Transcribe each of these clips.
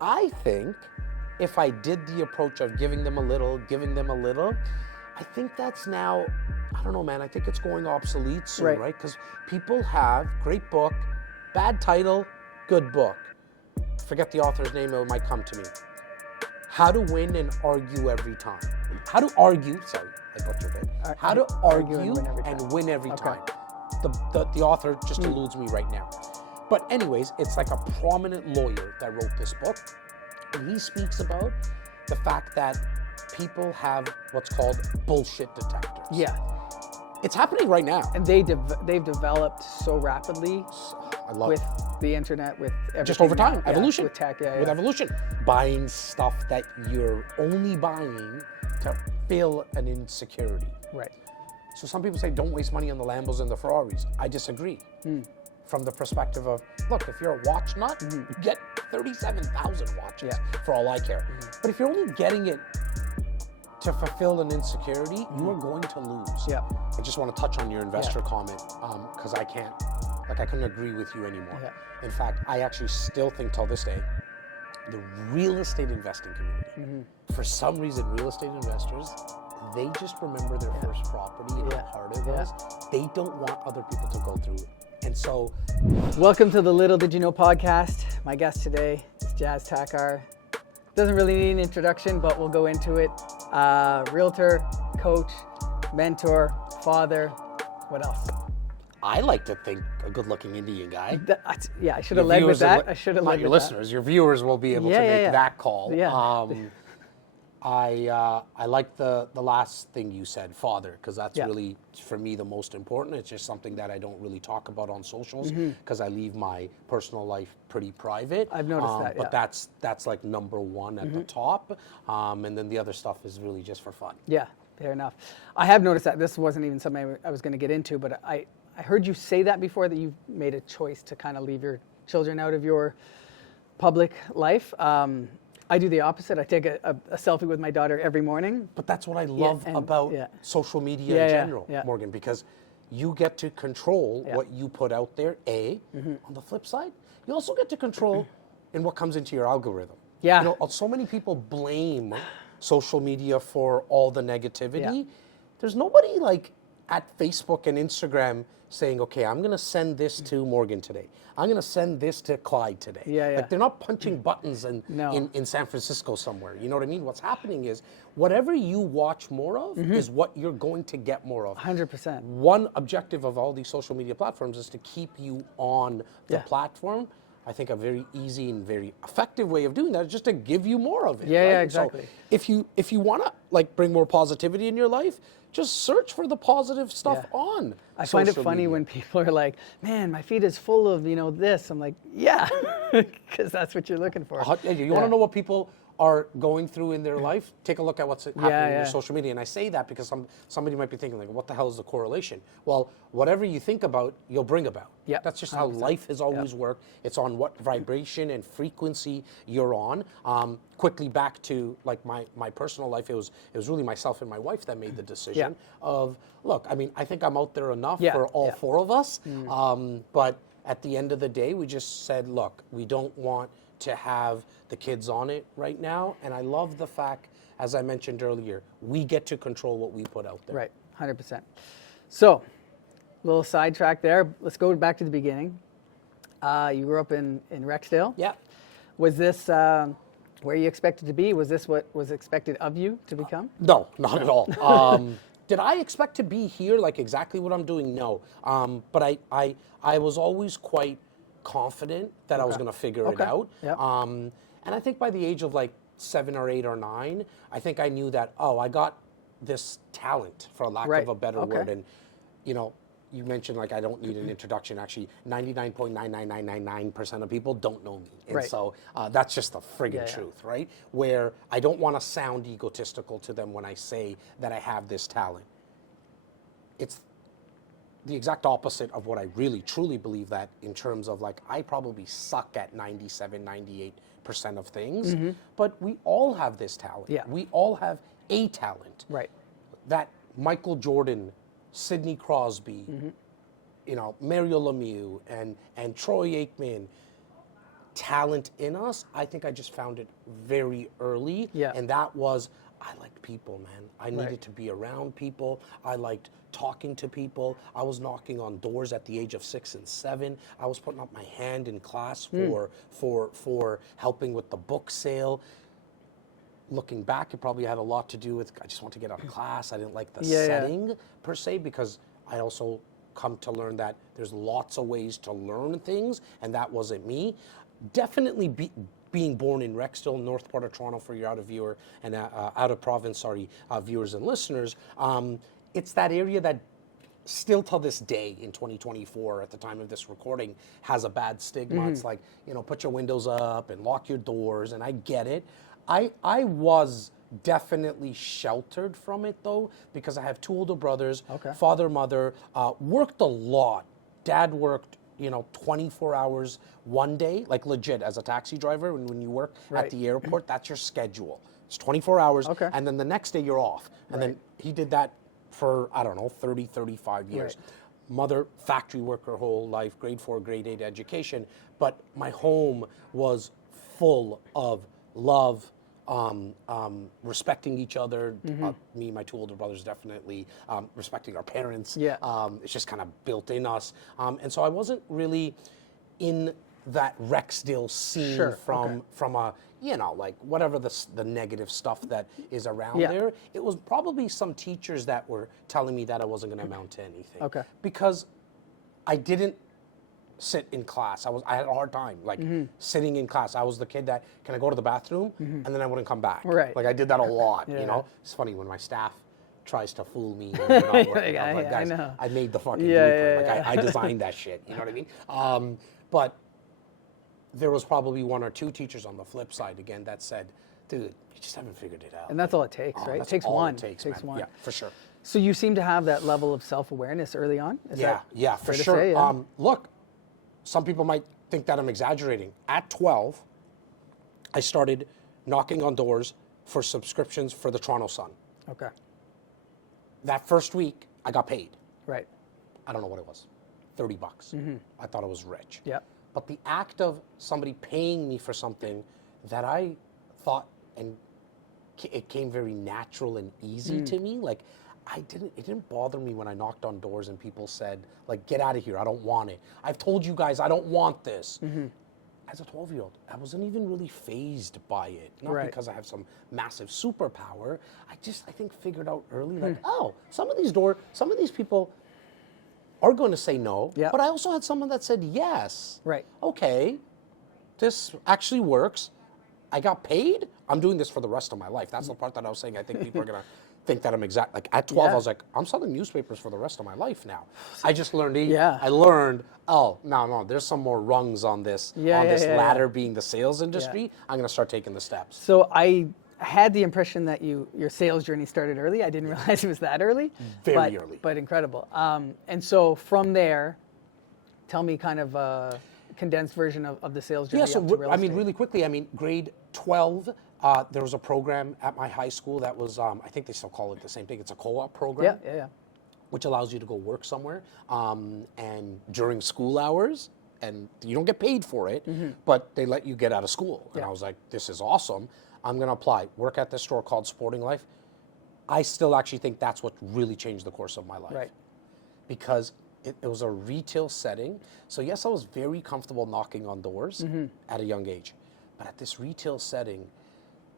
I think if I did the approach of giving them a little, I think that's now, I don't know, man, I think it's going obsolete soon, right? Because people have great book, bad title, good book. Forget the author's name, it might come to me. How to win and argue every time. How to argue, sorry, I butchered it. How to argue and win every time. The author just eludes me right now. But anyways, it's like a prominent lawyer that wrote this book. And he speaks about the fact that people have what's called bullshit detectors. Yeah. It's happening right now. And they've developed so rapidly with the internet, with everything. Just over time, now. evolution. With tech, With evolution. Buying stuff that you're only buying to fill an insecurity. Right. So some people say, don't waste money on the Lambos and the Ferraris. I disagree. From the perspective of, look, if you're a watch nut, get 37,000 watches for all I care. But if you're only getting it to fulfill an insecurity, you are going to lose. Yeah. I just want to touch on your investor comment because I couldn't agree with you anymore. Yeah. In fact, I actually still think till this day, the real estate investing community, for some reason, real estate investors, they just remember their first property and how hard it was. They don't want other people to go through it. And so, welcome to the Little Did You Know podcast. My guest today is Jas Takhar. Doesn't really need an introduction, but we'll go into it. Realtor, coach, mentor, father. What else? I like to think a good-looking Indian guy. I should have led with that. I should have led with your listeners, your viewers will be able to make that call. Yeah. I like the last thing you said, father, because that's really, for me, the most important. It's just something that I don't really talk about on socials because I leave my personal life pretty private. I've noticed that, But that's like number one at the top. And then the other stuff is really just for fun. Yeah, fair enough. I have noticed that. This wasn't even something I was going to get into, but I heard you say that before, that you made a choice to kind of leave your children out of your public life. I do the opposite. I take a selfie with my daughter every morning. But that's what I love about social media in general, Morgan, because you get to control what you put out there, On the flip side, you also get to control in what comes into your algorithm. Yeah. You know, so many people blame social media for all the negativity. Yeah. There's nobody like at Facebook and Instagram saying, okay, I'm going to send this to Morgan today. I'm going to send this to Clyde today. Like they're not punching buttons in San Francisco somewhere. You know what I mean? What's happening is whatever you watch more of is what you're going to get more of. 100%. One objective of all these social media platforms is to keep you on the platform. I think a very easy and very effective way of doing that is just to give you more of it. Yeah, exactly. So if you want to like bring more positivity in your life, just search for the positive stuff on I find it funny when people are like, man, my feed is full of, this. I'm like, yeah, because that's what you're looking for. You want to know what people are going through in their life? Take a look at what's happening in your social media. And I say that because somebody might be thinking, like, what the hell is the correlation? Well, whatever you think about, you'll bring about. Yeah, that's just 100%. How life has always worked. It's on what vibration and frequency you're on. Quickly back to like my personal life, it was really myself and my wife that made the decision of, look, I mean, I think I'm out there enough for all four of us. But at the end of the day, we just said, look, we don't want to have the kids on it right now. And I love the fact, as I mentioned earlier, we get to control what we put out there. Right, 100%. So, little sidetrack there. Let's go back to the beginning. You grew up in Rexdale. Yeah. Was this where you expected to be? Was this what was expected of you to become? No, not at all. Did I expect to be here, like exactly what I'm doing? No. But I was always quite confident that I was going to figure it out. Yep. And I think by the age of like 7 or 8 or 9, I think I knew that, I got this talent, for lack of a better word. And, you mentioned like I don't need an introduction. Actually, 99.99999% of people don't know me. And so that's just the friggin' truth, right? Where I don't want to sound egotistical to them when I say that I have this talent. It's the exact opposite of what I really truly believe, that in terms of like I probably suck at 97-98% of things, but we all have this talent. Yeah. We all have a talent. Right. That Michael Jordan, Sidney Crosby, Mario Lemieux and Troy Aikman, talent in us. I think I just found it very early. Yeah. And that was, I liked people, man. I needed to be around people. I liked talking to people. I was knocking on doors at the age of 6 and 7. I was putting up my hand in class for helping with the book sale. Looking back, it probably had a lot to do with, I just want to get out of class. I didn't like the setting per se, because I also come to learn that there's lots of ways to learn things, and that wasn't me. Definitely being born in Rexdale, north part of Toronto, for your out of province viewers and listeners, it's that area that still till this day in 2024, at the time of this recording, has a bad stigma. It's like, put your windows up and lock your doors, and I get it. I was definitely sheltered from it, though, because I have 2 older brothers, father, mother, worked a lot. Dad worked, 24 hours one day, like legit, as a taxi driver. When you work at the airport, that's your schedule. It's 24 hours, and then the next day you're off. And then he did that for, 30, 35 years. Mother, factory worker whole life, grade 4, grade 8 education. But my home was full of love, respecting each other. Me and my 2 older brothers definitely, respecting our parents. It's just kind of built in us. And so I wasn't really in that Rexdale scene from a, like whatever the negative stuff that is around there. It was probably some teachers that were telling me that I wasn't going to amount to anything. Because I didn't sit in class. I had a hard time, sitting in class. I was the kid that, can I go to the bathroom? And then I wouldn't come back. Like I did that a lot, It's funny when my staff tries to fool me. And not working. I'm like, guys, I made the fucking blueprint. I designed that shit. You know what I mean? But there was probably 1 or 2 teachers on the flip side again that said, dude, you just haven't figured it out. And that's all it takes, right? It takes one. It takes one. Yeah, for sure. So you seem to have that level of self-awareness early on? Yeah, for sure. Say, yeah? Look, some people might think that I'm exaggerating. At 12, I started knocking on doors for subscriptions for the Toronto Sun. That first week, I got paid. I don't know what it was, $30. I thought I was rich. But the act of somebody paying me for something that I thought, and it came very natural and easy to me, it didn't bother me when I knocked on doors and people said, get out of here, I don't want it. I've told you guys I don't want this. As a 12-year-old, I wasn't even really fazed by it. Not because I have some massive superpower. I think figured out early, some of these people are going to say no. But I also had someone that said yes. Okay, this actually works. I got paid. I'm doing this for the rest of my life. That's the part that I was saying. I think people are going to think that I'm at 12, I was like, I'm selling newspapers for the rest of my life now. I just learned, I learned, no, there's some more rungs on this, ladder being the sales industry. I'm going to start taking the steps. So I had the impression that your sales journey started early. I didn't realize it was that early. Very early. But incredible. And so from there, tell me kind of a condensed version of the sales journey. Really quickly, grade 12, there was a program at my high school that was, I think they still call it the same thing. It's a co-op program. Which allows you to go work somewhere and during school hours, and you don't get paid for it, but they let you get out of school. And I was like, this is awesome. I'm going to apply. Work at this store called Sporting Life. I still actually think that's what really changed the course of my life. Because it was a retail setting. So yes, I was very comfortable knocking on doors at a young age. But at this retail setting,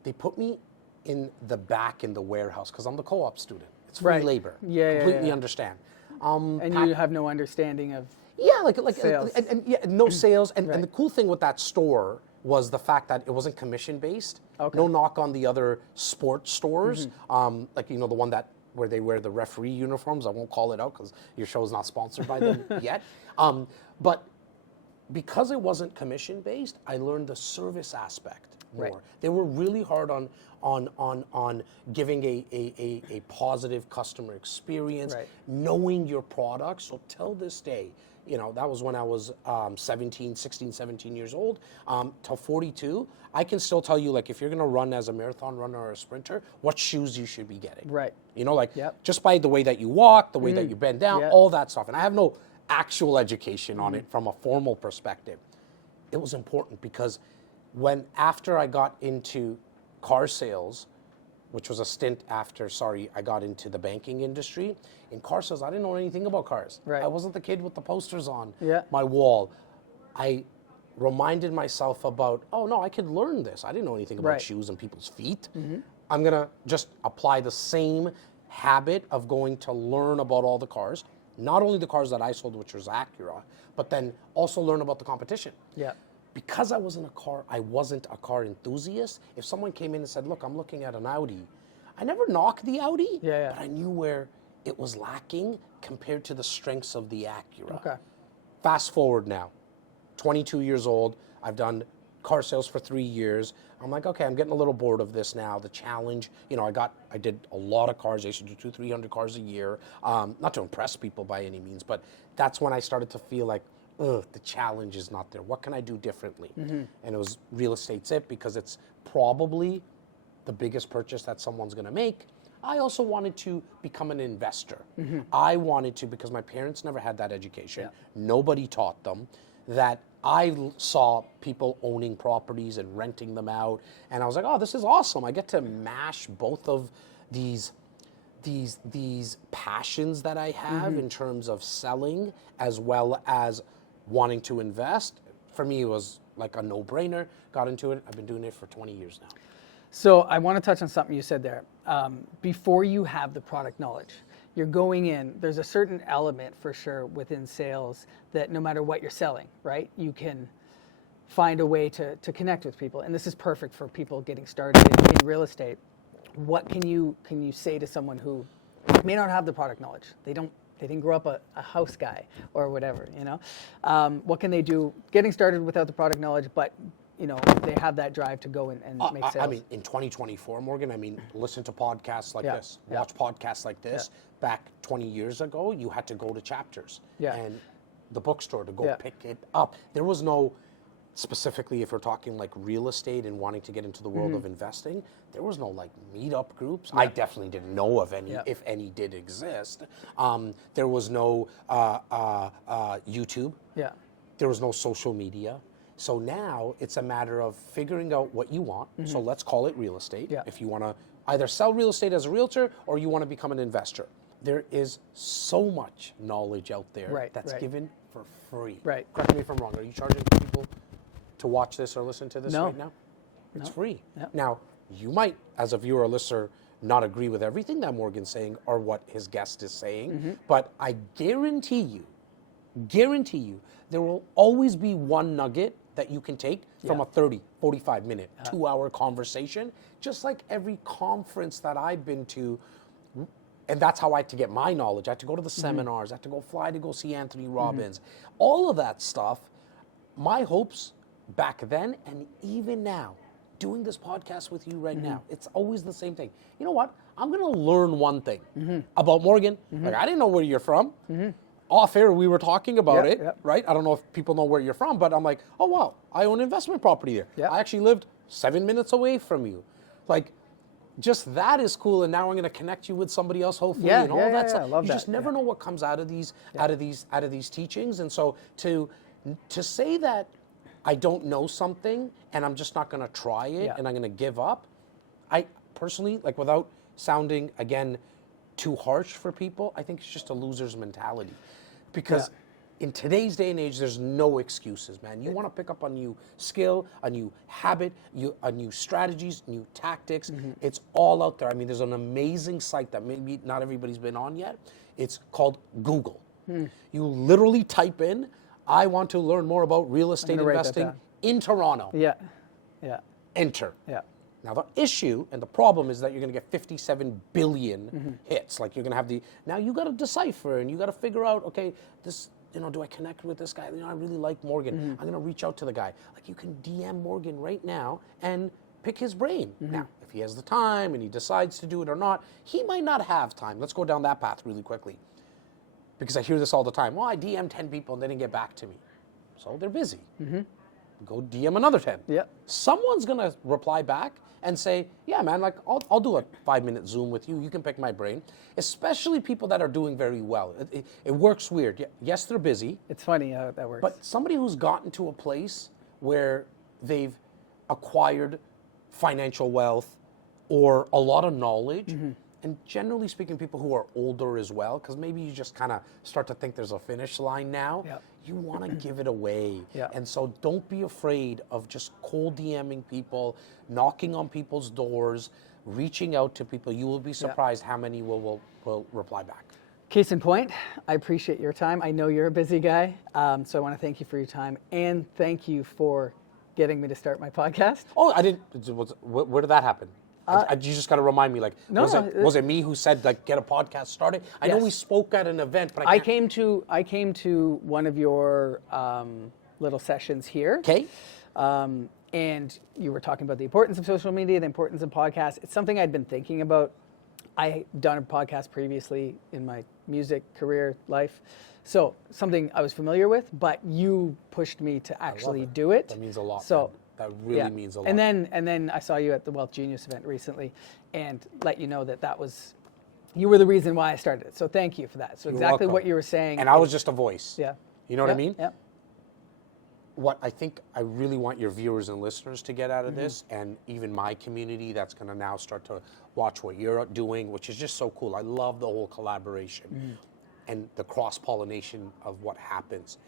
they put me in the back in the warehouse because I'm the co-op student. It's free labor. Completely understand. And you have no understanding of sales. No sales. And the cool thing with that store was the fact that it wasn't commission based. No knock on the other sports stores, the one that where they wear the referee uniforms. I won't call it out because your show is not sponsored by them yet. But because it wasn't commission based, I learned the service aspect more. They were really hard on giving a positive customer experience, knowing your product. So till this day, that was when I was 16, 17 years old, till 42. I can still tell you, if you're going to run as a marathon runner or a sprinter, what shoes you should be getting. Just by the way that you walk, the way that you bend down, all that stuff. And I have no actual education on it from a formal perspective. it was important because after I got into car sales, which was a stint after, I got into the banking industry. In car sales, I didn't know anything about cars. Right. I wasn't the kid with the posters on Yeah. my wall. I reminded myself about, oh no, I could learn this. I didn't know anything about Right. shoes and people's feet. I'm gonna just apply the same habit of going to learn about all the cars, not only the cars that I sold, which was Acura, but then also learn about the competition. Yeah. Because I wasn't a car enthusiast. If someone came in and said, look, I'm looking at an Audi, I never knocked the Audi, Yeah. but I knew where it was lacking compared to the strengths of the Acura. Okay. Fast forward now, 22 years old, I've done car sales for 3 years. I'm like, okay, I'm getting a little bored of this now. The challenge, I did a lot of cars. I used to do 200-300 cars a year. Not to impress people by any means, but that's when I started to feel like, the challenge is not there. What can I do differently? And it was real estate's it, because it's probably the biggest purchase that someone's gonna make. I also wanted to become an investor. I wanted to, because my parents never had that education. Yeah. Nobody taught them that. I saw people owning properties and renting them out, and I was like, oh, this is awesome. I get to mash both of these passions that I have in terms of selling as well as wanting to invest. For me, it was like a no-brainer. Got into it. I've been doing it for 20 years now. So I want to touch on something you said there. Before you have the product knowledge, you're going in, there's a certain element for sure within sales that no matter what you're selling, right, you can find a way to connect with people. And this is perfect for people getting started in real estate. What can you say to someone who may not have the product knowledge? They didn't grow up a house guy or whatever, what can they do getting started without the product knowledge, but they have that drive to go and make sales? I mean, in 2024, Morgan, listen to podcasts like this, Yeah. watch podcasts like this. Back 20 years ago, you had to go to Chapters and the bookstore to go pick it up. There was no, specifically if we're talking like real estate and wanting to get into the world of investing, there was no like meetup groups. I definitely didn't know of any, if any did exist. There was no YouTube. Yeah. There was no social media. So now it's a matter of figuring out what you want. So let's call it real estate. Yeah. If you want to either sell real estate as a realtor or you want to become an investor. There is so much knowledge out there that's given for free. Right. Correct me if I'm wrong. Are you charging people to watch this or listen to this right now? It's free. Yep. Now, you might, as a viewer or listener, not agree with everything that Morgan's saying or what his guest is saying, but I guarantee you, there will always be one nugget that you can take from a 30, 45 minute, 2-hour conversation, just like every conference that I've been to. And that's how I had to get my knowledge. I had to go to the seminars, I had to go see Anthony Robbins. All of that stuff, my hopes back then and even now, doing this podcast with you right now, it's always the same thing. You know what? I'm going to learn one thing about Morgan. Like, I didn't know where you're from. Off air, we were talking about it, right? I don't know if people know where you're from, but I'm like, oh, wow, I own investment property there. Yep. I actually lived 7 minutes away from you. Like, just that is cool, and now I'm going to connect you with somebody else, hopefully, and all that stuff. I love you that. just never know what comes out of these, out of these teachings, and so to say that I don't know something and I'm just not going to try it and I'm going to give up, I personally, like, without sounding again too harsh for people, I think it's just a loser's mentality, because in today's day and age, there's no excuses, man. You want to pick up a new skill, a new habit, a new strategies, new tactics. It's all out there. I mean, there's an amazing site that maybe not everybody's been on yet. It's called Google. You literally type in, I want to learn more about real estate investing in Toronto. Enter. Now, the issue and the problem is that you're going to get 57 billion hits. Like, you're going to have now you got to decipher and you got to figure out, okay, this, do I connect with this guy? I really like Morgan. I'm going to reach out to the guy. Like, you can DM Morgan right now and pick his brain. Now, if he has the time and he decides to do it or not, he might not have time. Let's go down that path really quickly, because I hear this all the time. Well, I DM'd 10 people and they didn't get back to me. So they're busy. Go DM another 10. Someone's going to reply back and say, yeah, man, like, I'll do a 5-minute Zoom with you. You can pick my brain. Especially people that are doing very well. It works weird. Yes, they're busy. It's funny how that works. But somebody who's gotten to a place where they've acquired financial wealth or a lot of knowledge. And generally speaking, people who are older as well, because maybe you just kind of start to think there's a finish line now. Yep. You want to give it away. Yep. And so don't be afraid of just cold DMing people, knocking on people's doors, reaching out to people. You will be surprised how many will reply back. Case in point, I appreciate your time. I know you're a busy guy, so I want to thank you for your time, and thank you for getting me to start my podcast. Oh, I didn't. Where did that happen? You just got to remind me. Like, was it me who said like get a podcast started? I know we spoke at an event, but I came to one of your little sessions here. Okay. And you were talking about the importance of social media, the importance of podcasts. It's something I'd been thinking about. I had done a podcast previously in my music career life, so something I was familiar with. But you pushed me to actually do it. That means a lot. So. That really means a lot. And then I saw you at the Wealth Genius event recently, and let you know that was, you were the reason why I started it. So thank you for that. So You're exactly welcome. what you were saying. And I was just a voice. Yeah. You know what I mean? Yeah. What I think I really want your viewers and listeners to get out of this, and even my community that's going to now start to watch what you're doing, which is just so cool. I love the whole collaboration and the cross-pollination of what happens,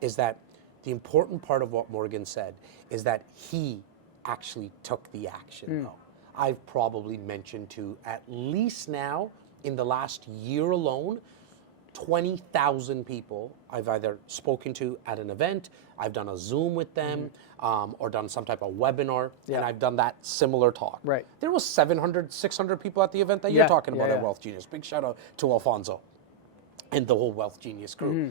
is that the important part of what Morgan said is that he actually took the action. Though. I've probably mentioned to at least now in the last year alone, 20,000 people I've either spoken to at an event, I've done a Zoom with them, or done some type of webinar, and I've done that similar talk. Right. There was 700, 600 people at the event that you're talking about at Wealth Genius. Big shout out to Alfonso and the whole Wealth Genius crew.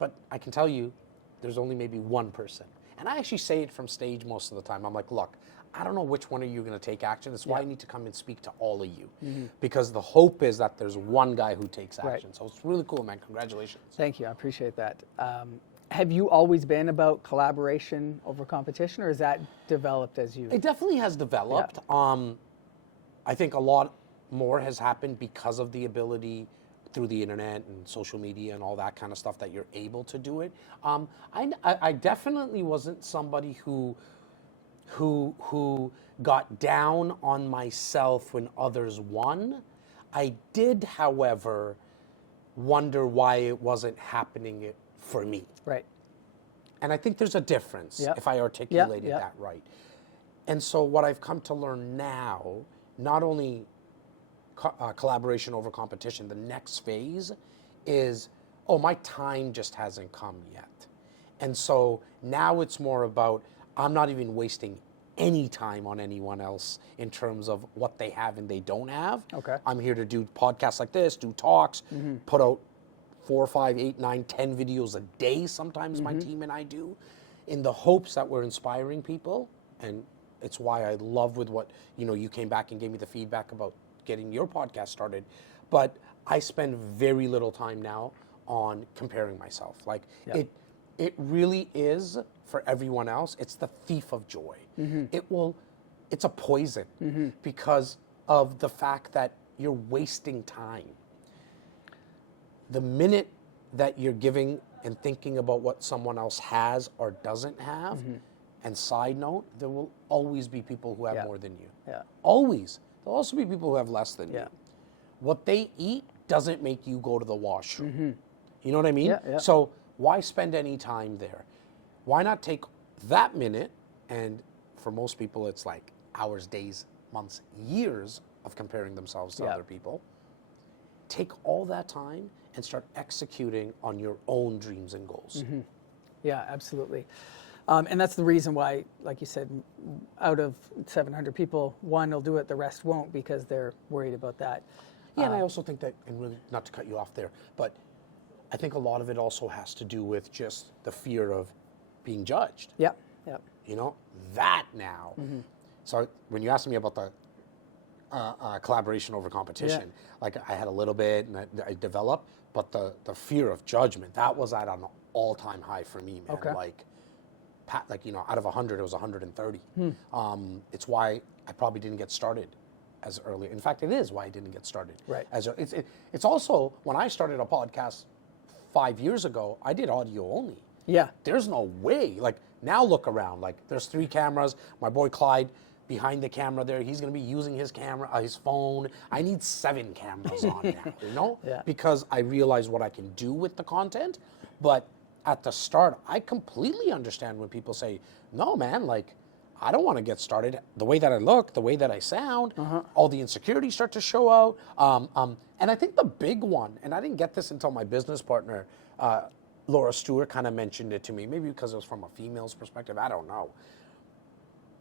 But I can tell you, there's only maybe one person. And I actually say it from stage most of the time. I'm like, look, I don't know which one of you are going to take action. That's why I need to come and speak to all of you. Because the hope is that there's one guy who takes action. So it's really cool, man. Congratulations. Thank you. I appreciate that. Have you always been about collaboration over competition, or has that developed as you? It definitely has developed. I think a lot more has happened because of the ability through the internet and social media and all that kind of stuff that you're able to do it. I definitely wasn't somebody who got down on myself when others won. I did, however, wonder why it wasn't happening for me. Right. And I think there's a difference if I articulated that right. And so what I've come to learn now, not only collaboration over competition, the next phase is, oh, my time just hasn't come yet. And so now it's more about, I'm not even wasting any time on anyone else in terms of what they have and they don't have. Okay. I'm here to do podcasts like this, do talks, put out 4, 5, 8, 9, 10 videos a day sometimes my team and I do, in the hopes that we're inspiring people. And it's why I love with what, you came back and gave me the feedback about getting your podcast started. But I spend very little time now on comparing myself. Like it really is, for everyone else, it's the thief of joy. It's a poison because of the fact that you're wasting time. The minute that you're giving and thinking about what someone else has or doesn't have, and side note, there will always be people who have more than you. Yeah. Always. There'll also be people who have less than you. Yeah. What they eat doesn't make you go to the washroom. You know what I mean? Yeah. So why spend any time there? Why not take that minute, and for most people it's like hours, days, months, years of comparing themselves to other people. Take all that time and start executing on your own dreams and goals. Yeah, absolutely. And that's the reason why, like you said, out of 700 people, one will do it, the rest won't, because they're worried about that. Yeah, and I also think that, and really not to cut you off there, but I think a lot of it also has to do with just the fear of being judged. Yeah. That now. So when you asked me about the collaboration over competition, like I had a little bit and I developed, but the fear of judgment, that was at an all-time high for me, man. Okay. Out of 100, it was 130. It's why I probably didn't get started as early. In fact, it is why I didn't get started. Right. It's also, when I started a podcast 5 years ago, I did audio only. Yeah. There's no way. Like, Now look around, like there's 3 cameras. My boy Clyde behind the camera there, he's going to be using his camera, his phone. I need 7 cameras on now, you know? Yeah. Because I realize what I can do with the content. But at the start, I completely understand when people say, no, man, like, I don't want to get started. The way that I look, the way that I sound, all the insecurities start to show out. And I think the big one, and I didn't get this until my business partner, Laura Stewart, kind of mentioned it to me, maybe because it was from a female's perspective, I don't know.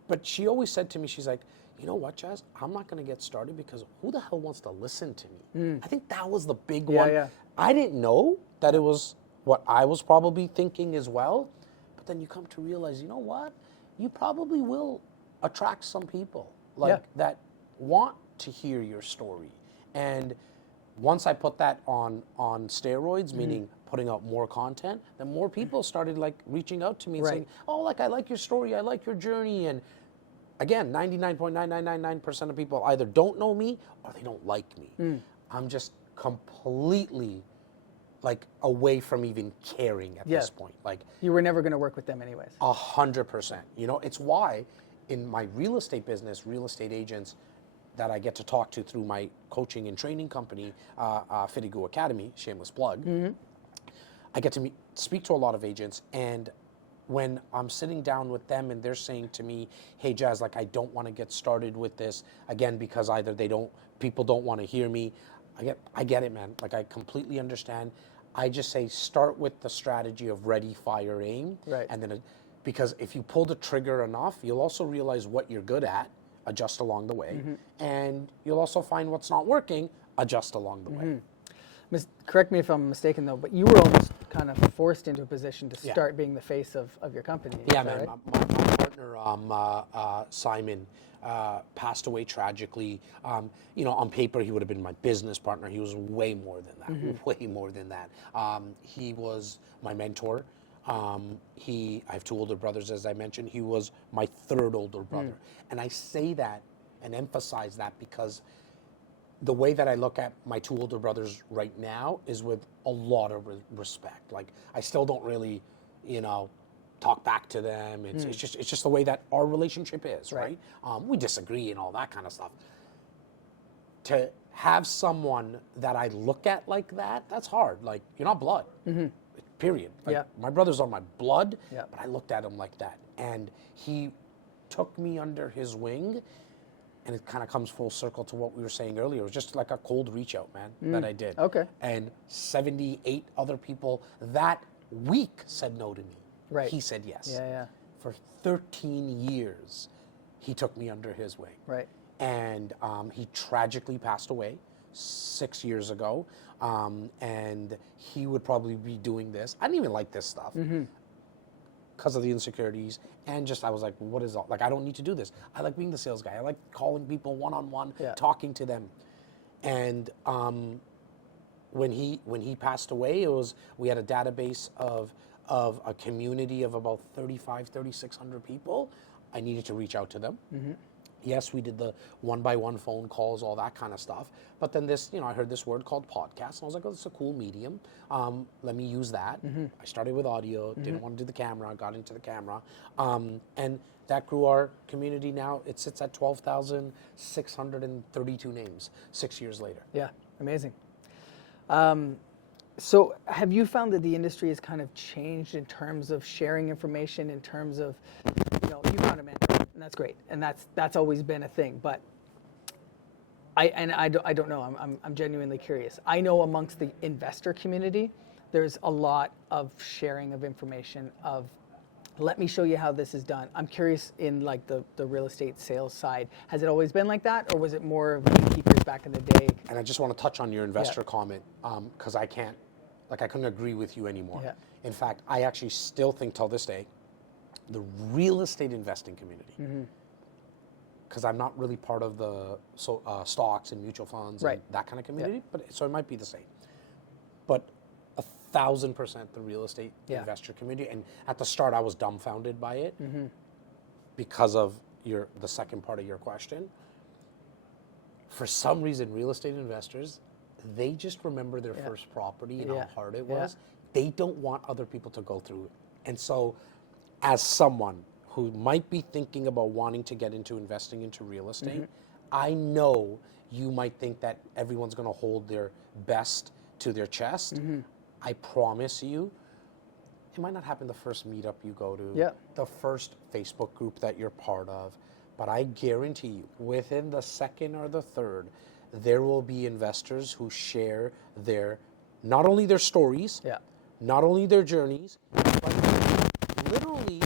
But she always said to me, she's like, you know what, Jas? I'm not going to get started because who the hell wants to listen to me? I think that was the big one. Yeah. I didn't know that it was what I was probably thinking as well. But then you come to realize, you know what? You probably will attract some people that want to hear your story. And once I put that on steroids, meaning putting out more content, then more people started like reaching out to me and saying, oh, like, I like your story, I like your journey. And again, 99.9999% of people either don't know me or they don't like me. I'm just completely like away from even caring at this point. Like, you were never going to work with them anyways. 100%. You know, it's why in my real estate business, real estate agents that I get to talk to through my coaching and training company, Fitigu Academy, shameless plug, I get to speak to a lot of agents, and when I'm sitting down with them and they're saying to me, hey, Jas, like, I don't want to get started with this, again, because either people don't want to hear me. I get it, man. Like, I completely understand. I just say start with the strategy of ready, fire, aim. Right. And then, because if you pull the trigger enough, you'll also realize what you're good at, adjust along the way. And you'll also find what's not working, adjust along the way. Correct me if I'm mistaken, though, but you were almost kind of forced into a position to start being the face of your company. Yeah, man. Right? My partner, Simon, passed away tragically. You know, on paper, he would have been my business partner. He was way more than that, way more than that. He was my mentor. I have 2 older brothers, as I mentioned. He was my 3rd older brother. And I say that and emphasize that because the way that I look at my 2 older brothers right now is with a lot of respect. Like, I still don't really, you know, talk back to them. It's just the way that our relationship is, right? We disagree and all that kind of stuff. To have someone that I look at like that, that's hard. Like, you're not blood, period. Like, my brothers are my blood, but I looked at him like that. And he took me under his wing. And it kind of comes full circle to what we were saying earlier. It was just like a cold reach out, man, that I did. Okay. And 78 other people that week said no to me. Right. He said yes. Yeah. For 13 years, he took me under his wing. Right. And he tragically passed away 6 years ago. And he would probably be doing this. I didn't even like this stuff. Because of the insecurities, and just I was like, what is all, like, I don't need to do this. I like being the sales guy. I like calling people one-on-one, talking to them. And when he passed away, we had a database of a community of about 3,600 people. I needed to reach out to them. Yes, we did the 1-by-1 phone calls, all that kind of stuff. But then I heard this word called podcast, and I was like, oh, it's a cool medium. Let me use that. I started with audio, didn't want to do the camera, got into the camera. And that grew our community now. It sits at 12,632 names 6 years later. Yeah, amazing. So have you found that the industry has kind of changed in terms of sharing information, in terms of, you found a mentor, and that's great, and that's always been a thing, but I don't know, I'm genuinely curious. I know amongst the investor community, there's a lot of sharing of information, of let me show you how this is done. I'm curious in like the real estate sales side, has it always been like that, or was it more of gatekeepers back in the day? And I just want to touch on your investor comment, because I couldn't agree with you anymore. Yeah. In fact, I actually still think till this day, the real estate investing community, because I'm not really part of the stocks and mutual funds and that kind of community, but so it might be the same. But 1,000% the real estate investor community, and at the start I was dumbfounded by it because of the second part of your question. For some reason, real estate investors, they just remember their first property and how hard it was. They don't want other people to go through it. And so as someone who might be thinking about wanting to get into investing into real estate, I know you might think that everyone's going to hold their best to their chest. I promise you, it might not happen the first meetup you go to, the first Facebook group that you're part of, but I guarantee you, within the second or the third, there will be investors who share not only their stories, not only their journeys, but literally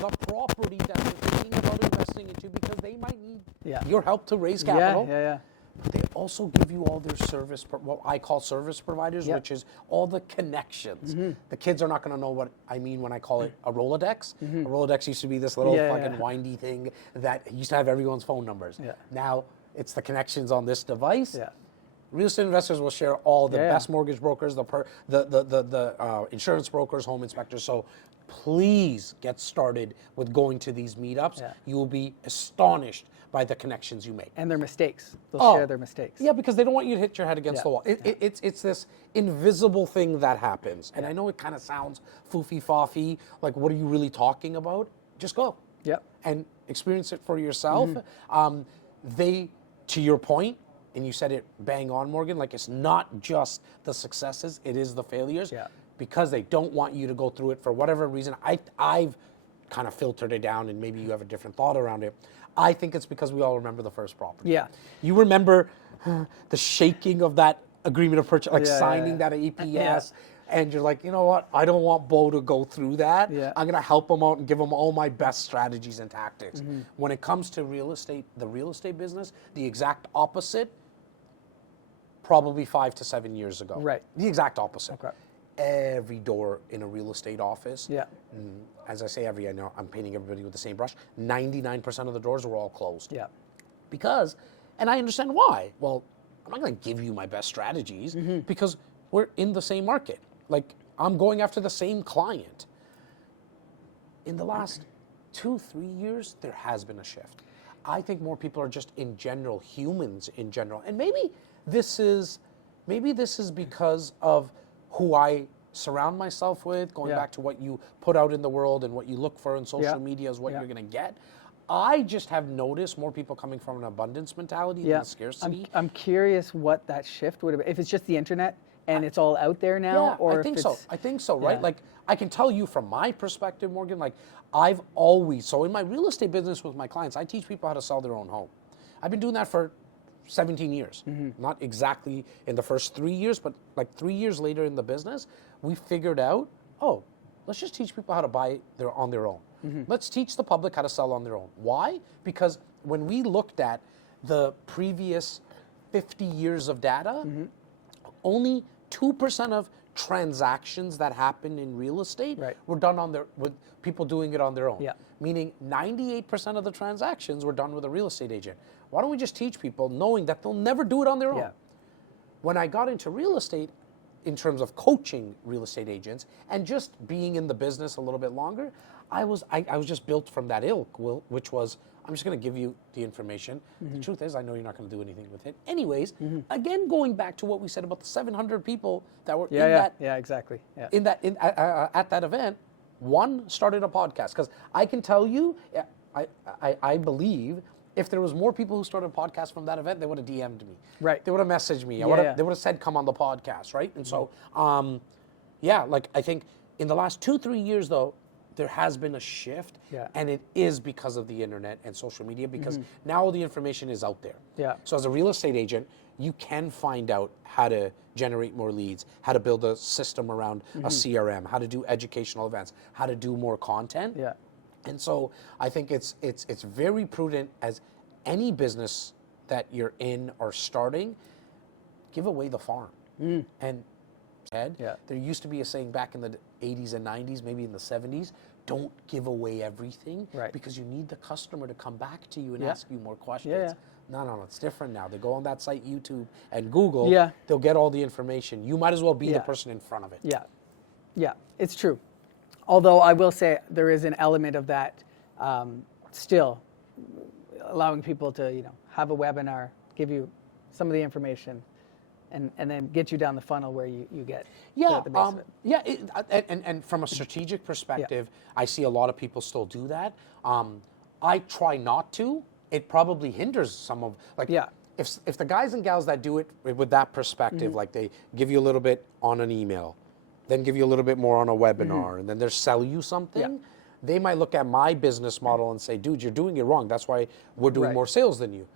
the property that they're thinking about investing into, because they might need your help to raise capital. But they also give you all their what I call service providers, which is all the connections. The kids are not going to know what I mean when I call it a Rolodex. A Rolodex used to be this little fucking windy thing that used to have everyone's phone numbers. Now it's the connections on this device. Real estate investors will share all the best mortgage brokers, the insurance brokers, home inspectors. So please get started with going to these meetups. You will be astonished by the connections you make. And their mistakes. They'll share their mistakes. Yeah, because they don't want you to hit your head against the wall. It's this invisible thing that happens. And I know it kind of sounds foofy-faffy, like what are you really talking about? Just go. And experience it for yourself. To your point, and you said it bang on, Morgan, like it's not just the successes, it is the failures. Because they don't want you to go through it for whatever reason. I've kind of filtered it down, and maybe you have a different thought around it. I think it's because we all remember the first property. You remember the shaking of that agreement of purchase, like signing that at EPS, and you're like, you know what? I don't want Bo to go through that. I'm going to help him out and give him all my best strategies and tactics. When it comes to real estate, the real estate business, the exact opposite, probably 5 to 7 years ago. The exact opposite. Every door in a real estate office, as I say I know I'm painting everybody with the same brush, 99% of the doors were all closed. Because, and I understand why. Well, I'm not going to give you my best strategies because we're in the same market. Like, I'm going after the same client. In the last 2-3 years, there has been a shift. I think more people are just in general, humans in general. And maybe this is because of who I surround myself with, going back to what you put out in the world and what you look for in social media is what you're going to get. I just have noticed more people coming from an abundance mentality than a scarcity. I'm curious what that shift would have been. If it's just the internet and it's all out there now, or I think so, right? Like, I can tell you from my perspective, Morgan, like I've always, so in my real estate business with my clients, I teach people how to sell their own home. I've been doing that for 17 years. Not exactly in the first 3 years, but like 3 years later in the business, we figured out, let's just teach people how to buy on their own. Let's teach the public how to sell on their own. Why? Because when we looked at the previous 50 years of data, only 2% of transactions that happened in real estate were done with people doing it on their own. Meaning 98% of the transactions were done with a real estate agent. Why don't we just teach people knowing that they'll never do it on their own? When I got into real estate, in terms of coaching real estate agents and just being in the business a little bit longer, I was just built from that ilk, which was, I'm just going to give you the information. The truth is, I know you're not going to do anything with it. Anyways, again, going back to what we said about the 700 people that were at that event, one started a podcast. Because I can tell you, I believe if there was more people who started a podcast from that event, they would have DM'd me. They would have messaged me. They would have said, come on the podcast, right? And so, like I think in the last 2-3 years, though, there has been a shift, and it is because of the internet and social media, because now all the information is out there. So as a real estate agent, you can find out how to generate more leads, how to build a system around a CRM, how to do educational events, how to do more content. And so I think it's very prudent, as any business that you're in or starting, give away the farm. And there used to be a saying back in the 80s and 90s, maybe in the 70s, don't give away everything, because you need the customer to come back to you and ask you more questions. No, it's different now. They go on that site, YouTube and Google, they'll get all the information. You might as well be the person in front of it. Yeah, it's true. Although I will say there is an element of that still, allowing people to, have a webinar, give you some of the information, and then get you down the funnel where you get Yeah, the base of it. yeah, and from a strategic perspective, I see a lot of people still do that. I try not to. It probably hinders some of, like, Yeah. if the guys and gals that do it with that perspective, like they give you a little bit on an email, then give you a little bit more on a webinar, and then they sell you something, they might look at my business model and say, dude, you're doing it wrong. That's why we're doing more sales than you.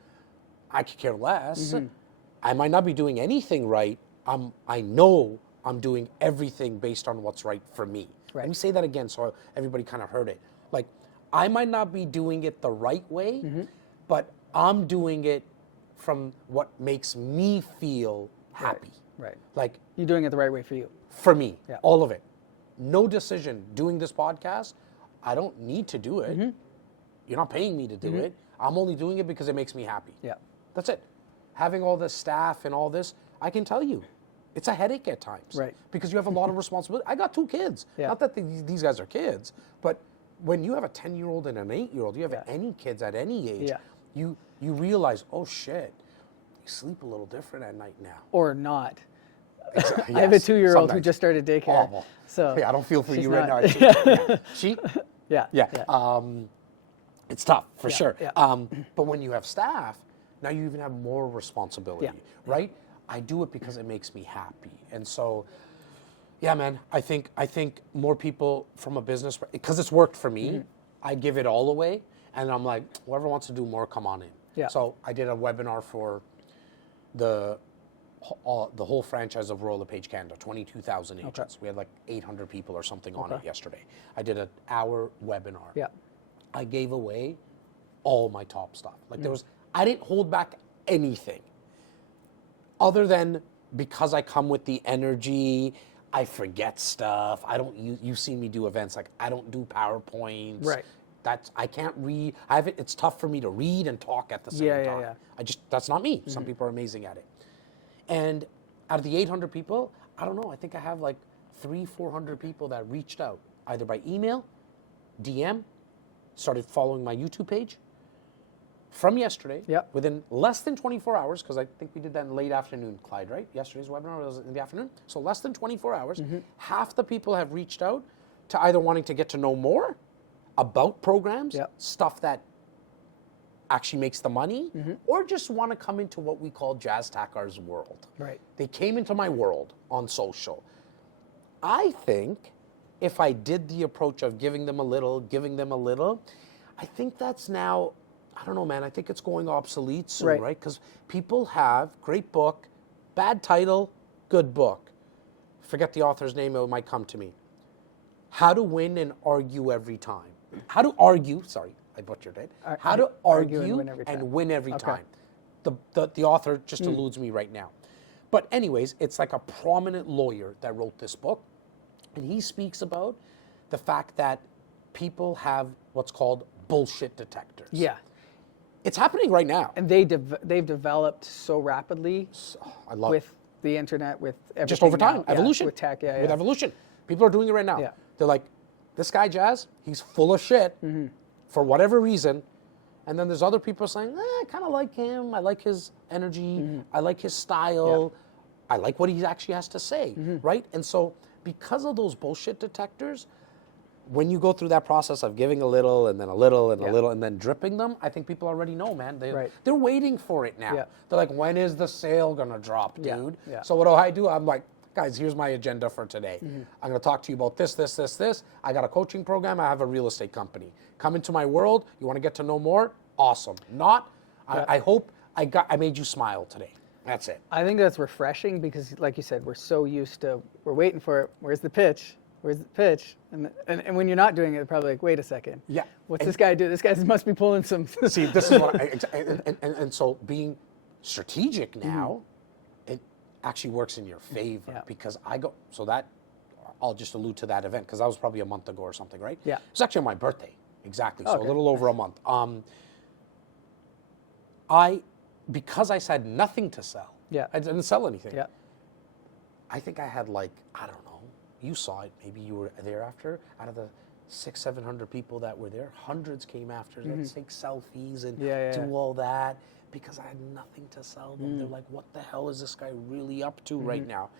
I could care less. I might not be doing anything right. I know I'm doing everything based on what's right for me. Right. Let me say that again so everybody kind of heard it. Like, I might not be doing it the right way, but I'm doing it from what makes me feel happy. Right. Like, You're doing it the right way for you. for me, Yeah. all of it. No decision doing this podcast, I don't need to do it. You're not paying me to do it. I'm only doing it because it makes me happy. Yeah. That's it. Having all the staff and all this, I can tell you, it's a headache at times. Right. Because you have a lot of responsibility. I got 2 kids. Yeah. Not that these guys are kids, but when you have a 10-year-old and an 8-year-old, you have any kids at any age, you realize, oh shit, you sleep a little different at night now. Or not. Exactly. I have a Yes, 2-year-old who sometimes. just started daycare. Awful. So Hey, I don't feel for she's you right not- now. Yeah. She? Yeah. Yeah. It's tough, for sure. yeah. But when you have staff, now you even have more responsibility, right? I do it because it makes me happy. And so, yeah, man, I think more people from a business, because it's worked for me, I give it all away. And I'm like, whoever wants to do more, come on in. Yeah. So I did a webinar for the whole franchise of Royal Lepage Canada, 22,000 agents. We had like 800 people or something on it yesterday. I did an hour webinar. Yeah. I gave away all my top stuff. Like I didn't hold back anything other than because I come with the energy, I forget stuff. You've seen me do events, like I don't do PowerPoints. Right. I can't read. It's tough for me to read and talk at the same time. That's not me. Some people are amazing at it. And out of the 800 people, I don't know, I think I have like 300-400 people that reached out either by email, DM, started following my YouTube page from yesterday. Within less than 24 hours, because I think we did that in late afternoon, Clyde, right? Yesterday's webinar was in the afternoon. So less than 24 hours, half the people have reached out to either wanting to get to know more about programs, stuff that actually makes the money, or just want to come into what we call Jas Takhar's world. Right. They came into my world on social. I think if I did the approach of giving them a little, I think that's now, I don't know, man, I think it's going obsolete soon, right? Because people have great book, bad title, good book. Forget the author's name, it might come to me. How to win and argue every time. How to argue, sorry, I butchered it. How to argue and win every time. The author just eludes me right now. But anyways, it's like a prominent lawyer that wrote this book. And he speaks about the fact that people have what's called bullshit detectors. Yeah. It's happening right now. And they've developed so rapidly with the internet, with everything. Just over time. Now. Evolution. With tech, With evolution. People are doing it right now. Yeah. They're like, this guy, Jas, he's full of shit for whatever reason. And then there's other people saying, I kind of like him. I like his energy. I like his style. I like what he actually has to say, right? And so because of those bullshit detectors, when you go through that process of giving a little and then a little and a little and then dripping them, I think people already know, man. They're waiting for it now. They're like, when is the sale going to drop, dude? So what do? I'm like, guys, here's my agenda for today. I'm going to talk to you about this. I got a coaching program. I have a real estate company. Come into my world. You want to get to know more? Awesome. Not, I hope I made you smile today. That's it. I think that's refreshing because, like you said, we're so used to, we're waiting for it. Where's the pitch? Where's the pitch? And when you're not doing it, they're probably like, wait a second. Yeah. What's this guy do? This guy must be pulling some. See, this is what and so being strategic now, it actually works in your favor because I'll just allude to that event because that was probably a month ago or something, right? Yeah. It was actually on my birthday, exactly. So a little over a month. Because I said nothing to sell. I didn't sell anything. I think I had like, I don't know, you saw it, maybe you were there after, out of the 600-700 people that were there, hundreds came after, let's take selfies and do all that. because I had nothing to sell them. They're like, what the hell is this guy really up to right now?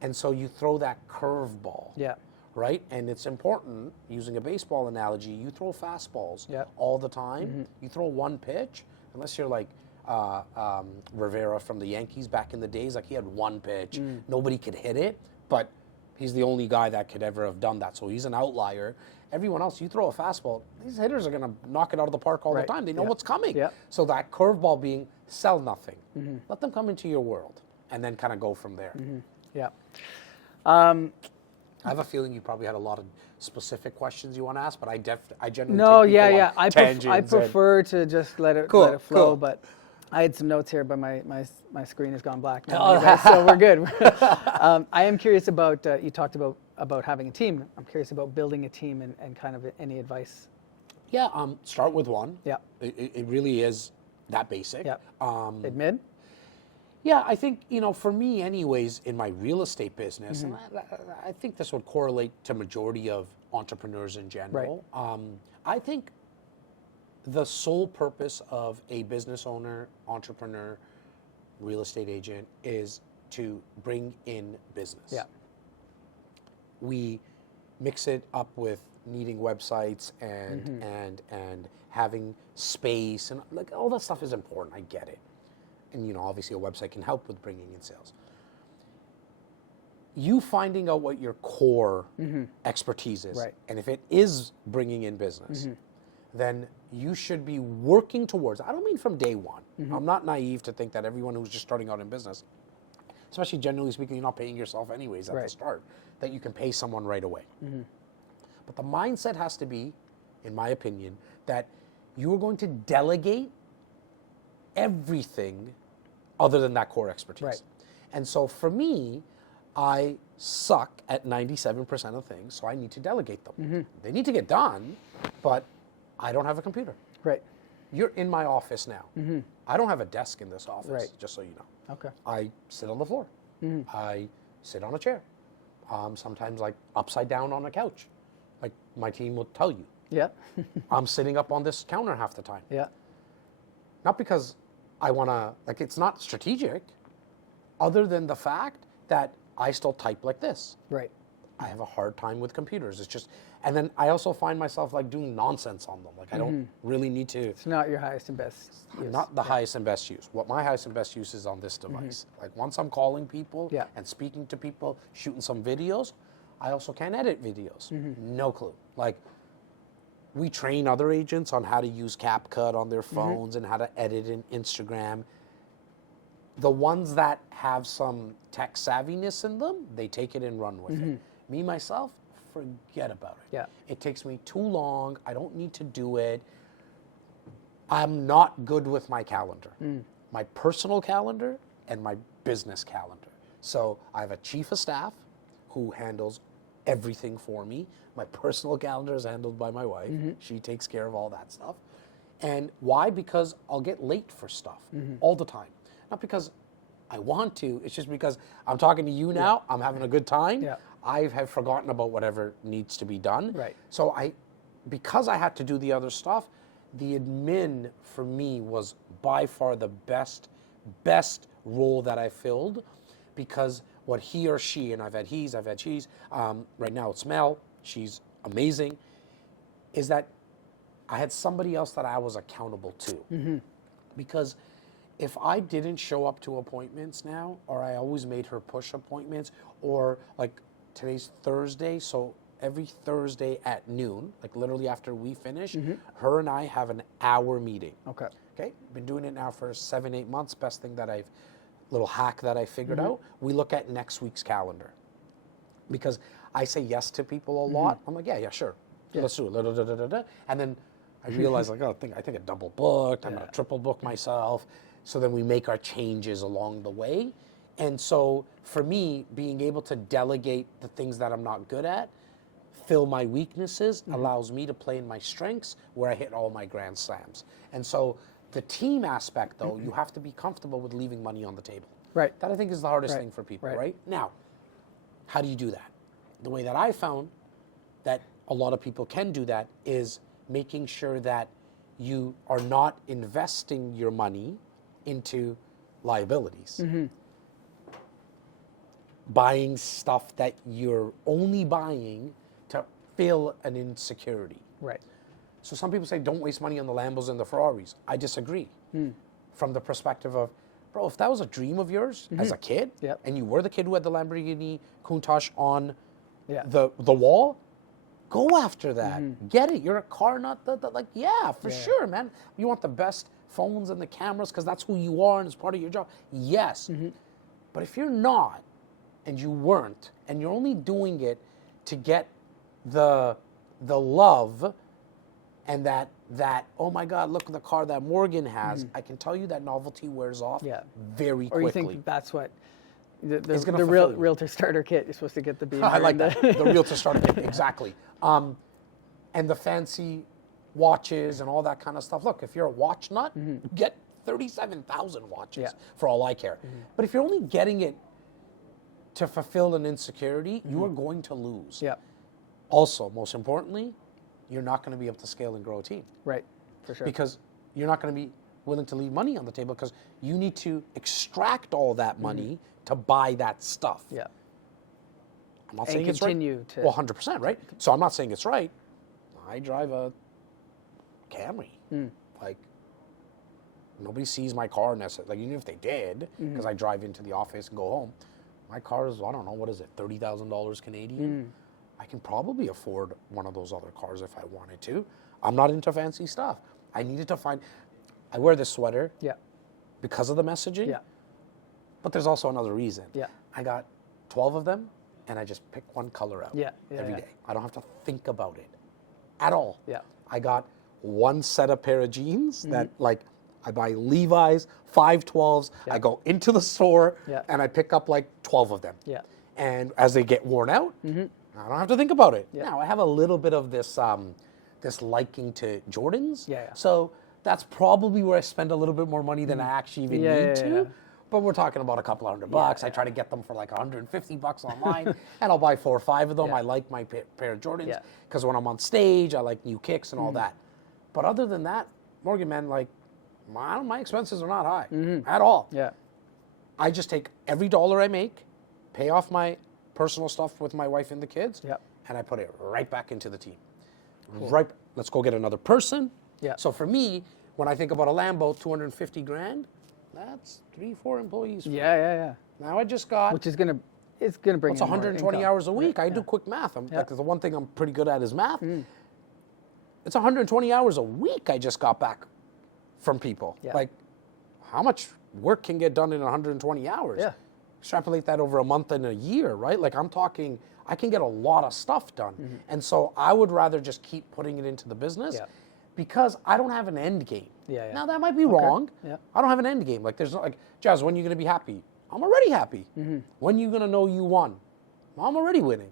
And so you throw that curveball. Yeah. Right? And it's important, using a baseball analogy, you throw fastballs Yep. all the time. You throw one pitch, unless you're like Rivera from the Yankees back in the days, like he had one pitch. Nobody could hit it, but he's the only guy that could ever have done that. So he's an outlier. Everyone else, you throw a fastball, these hitters are going to knock it out of the park all the time. They know what's coming. Yep. So that curveball being sell nothing. Let them come into your world and then kind of go from there. Yeah. I have a feeling you probably had a lot of specific questions you want to ask, but I generally No, take people on I tangents prefer to just let it flow. Cool. But I had some notes here, but my screen has gone black now. Anyway, so we're good. I am curious about you talked about having a team. I'm curious about building a team and kind of any advice. Yeah, start with one. Yeah. It really is that basic. Yeah. Admin. Yeah, I think, for me anyways, in my real estate business, and I think this would correlate to majority of entrepreneurs in general. I think the sole purpose of a business owner, entrepreneur, real estate agent is to bring in business. Yeah. We mix it up with needing websites and having space, and like all that stuff is important. I get it. And obviously a website can help with bringing in sales. You finding out what your core expertise is, and if it is bringing in business, then you should be working towards, I don't mean from day one. I'm not naive to think that everyone who's just starting out in business, especially generally speaking, you're not paying yourself anyways at the start, that you can pay someone right away. But the mindset has to be, in my opinion, that you are going to delegate everything other than that core expertise. And so for me, I suck at 97% of things, so I need to delegate them. They need to get done, but I don't have a computer. You're in my office now. I don't have a desk in this office, just so you know. Okay. I sit on the floor. I sit on a chair. Sometimes like upside down on a couch. Like my team will tell you. Yeah. I'm sitting up on this counter half the time. Yeah. Not because I want to, like, it's not strategic, other than the fact that I still type like this. I have a hard time with computers. It's just, and then I also find myself like doing nonsense on them. Like I don't really need to. It's not your highest and best use. Not the highest and best use. What my highest and best use is on this device. Like once I'm calling people and speaking to people, shooting some videos, I also can edit videos. No clue. Like we train other agents on how to use CapCut on their phones and how to edit in Instagram. The ones that have some tech savviness in them, they take it and run with it. Me, myself, forget about it. It takes me too long. I don't need to do it. I'm not good with my calendar. My personal calendar and my business calendar. So I have a chief of staff who handles everything for me. My personal calendar is handled by my wife. She takes care of all that stuff. And why? Because I'll get late for stuff all the time. Not because I want to, it's just because I'm talking to you now, I'm having a good time. I have forgotten about whatever needs to be done. So because I had to do the other stuff, the admin for me was by far the best role that I filled, because what he or she, and I've had he's, I've had she's, right now it's Mel, she's amazing, is that I had somebody else that I was accountable to. Because if I didn't show up to appointments now, or I always made her push appointments, or like today's Thursday, so every Thursday at noon, like literally after we finish, her and I have an hour meeting. Okay, been doing it now for 7-8 months. Best thing that little hack that I figured out, we look at next week's calendar. Because I say yes to people a lot. I'm like, yeah, sure. Let's do it. And then I realize like, I think I double booked, I'm gonna triple book myself. So then we make our changes along the way. And so for me, being able to delegate the things that I'm not good at, fill my weaknesses, allows me to play in my strengths where I hit all my grand slams. And so the team aspect, though, you have to be comfortable with leaving money on the table. That I think is the hardest thing for people, right? Now, how do you do that? The way that I found that a lot of people can do that is making sure that you are not investing your money into liabilities. Buying stuff that you're only buying to fill an insecurity. Right. So some people say, don't waste money on the Lambos and the Ferraris. I disagree. From the perspective of, bro, if that was a dream of yours as a kid, and you were the kid who had the Lamborghini Countach on the wall, go after that. Get it. You're a car nut. For sure, man. You want the best phones and the cameras because that's who you are and it's part of your job. Yes. But if you're not, and you weren't, and you're only doing it to get the love and that oh my God, look at the car that Morgan has, I can tell you that novelty wears off very quickly. Or you think that's what the Realtor starter kit, you're supposed to get the beamer. I like that, the Realtor starter kit, exactly. And the fancy watches and all that kind of stuff. Look, if you're a watch nut, get 37,000 watches for all I care. But if you're only getting it to fulfill an insecurity, you are going to lose. Also, most importantly, you're not going to be able to scale and grow a team. Right, for sure. Because you're not going to be willing to leave money on the table because you need to extract all that money to buy that stuff. I'm not saying it's right. Well, 100%, right? So I'm not saying it's right. I drive a Camry. Like, nobody sees my car necessarily. Like, even if they did, because I drive into the office and go home, my car is, I don't know, what is it, $30,000 Canadian? I can probably afford one of those other cars if I wanted to. I'm not into fancy stuff. I needed to find, I wear this sweater because of the messaging, but there's also another reason. I got 12 of them, and I just pick one color out every day. I don't have to think about it at all. I got one set of pair of jeans that, like, I buy Levi's, 512s. I go into the store and I pick up like 12 of them. And as they get worn out, I don't have to think about it. Now I have a little bit of this this liking to Jordans. So that's probably where I spend a little bit more money than I actually even need to. But we're talking about a couple $100. I try to get them for like $150 online, and I'll buy 4 or 5 of them. I like my pair of Jordans because when I'm on stage, I like new kicks and all that. But other than that, Morgan, man, like, my expenses are not high at all. I just take every dollar I make, pay off my personal stuff with my wife and the kids, and I put it right back into the team. Right, let's go get another person. So for me, when I think about a Lambo, 250 grand, that's 3-4 employees. Now I just got, which is it's gonna bring. It's 120 hours a week. I do quick math. Like, the one thing I'm pretty good at is math. It's 120 hours a week I just got back from people. Like, how much work can get done in 120 hours? Extrapolate that over a month and a year, right? Like, I'm talking, I can get a lot of stuff done. And so I would rather just keep putting it into the business because I don't have an end game. Now, that might be wrong. I don't have an end game. Like, there's not like, Jas, when are you going to be happy? I'm already happy. When are you going to know you won? I'm already winning.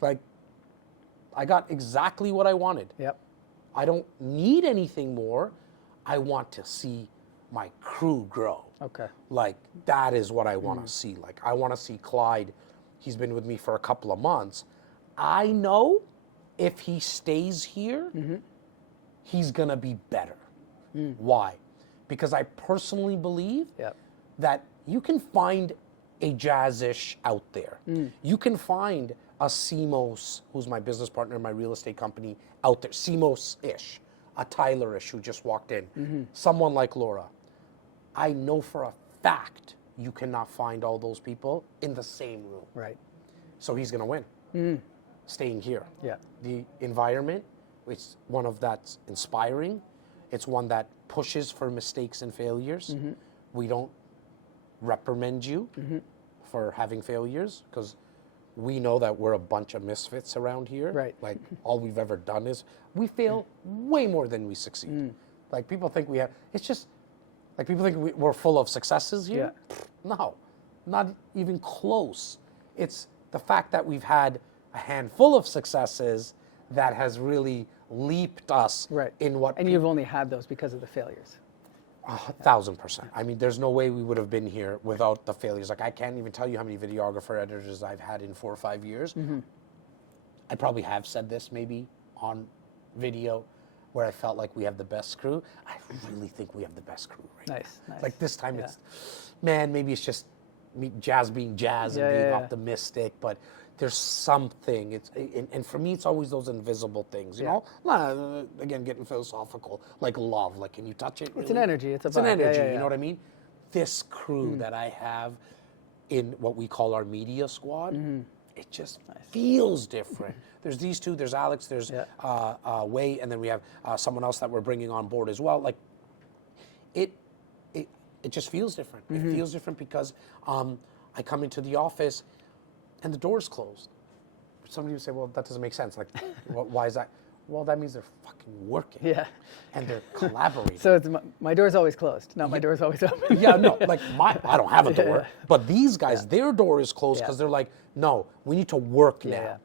Like, I got exactly what I wanted. I don't need anything more. I want to see my crew grow. Like, that is what I want to see. Like, I want to see Clyde. He's been with me for a couple of months. I know if he stays here, he's going to be better. Why? Because I personally believe that you can find a Jas-ish out there. You can find a Simos, who's my business partner in my real estate company, out there. Simos-ish. A Tyler-ish who just walked in. Someone like Laura. I know for a fact you cannot find all those people in the same room. So he's going to win. Staying here. The environment, it's one of that's inspiring. It's one that pushes for mistakes and failures. We don't reprimand you for having failures because we know that we're a bunch of misfits around here. Like, all we've ever done is we fail way more than we succeed. Like, people think we have, it's just, like, people think we're full of successes here. No, not even close. It's the fact that we've had a handful of successes that has really leaped us in what. And you've only had those because of the failures. 1,000%. I mean, there's no way we would have been here without the failures. Like, I can't even tell you how many videographer editors I've had in 4 or 5 years. I probably have said this maybe on video. where I felt like we have the best crew. I really think we have the best crew right now. Nice. Like this time it's, man, maybe it's just me, Jas being Jas and being optimistic, but there's something. And for me, it's always those invisible things, you know? Again, getting philosophical, like love. Like, can you touch it? Really? It's an energy. It's an energy, you know what I mean? This crew that I have in what we call our media squad, it just feels different. There's these two, there's Alex, there's Wei, and then we have someone else that we're bringing on board as well. Like, it just feels different. It feels different because I come into the office and the door's closed. Somebody would say, well, that doesn't make sense. Like, why is that? Well, that means they're fucking working. Yeah. And they're collaborating. So it's my door's always closed. No, my door's always open. Yeah, no, like I don't have a door. But these guys, their door is closed because they're like, no, we need to work now.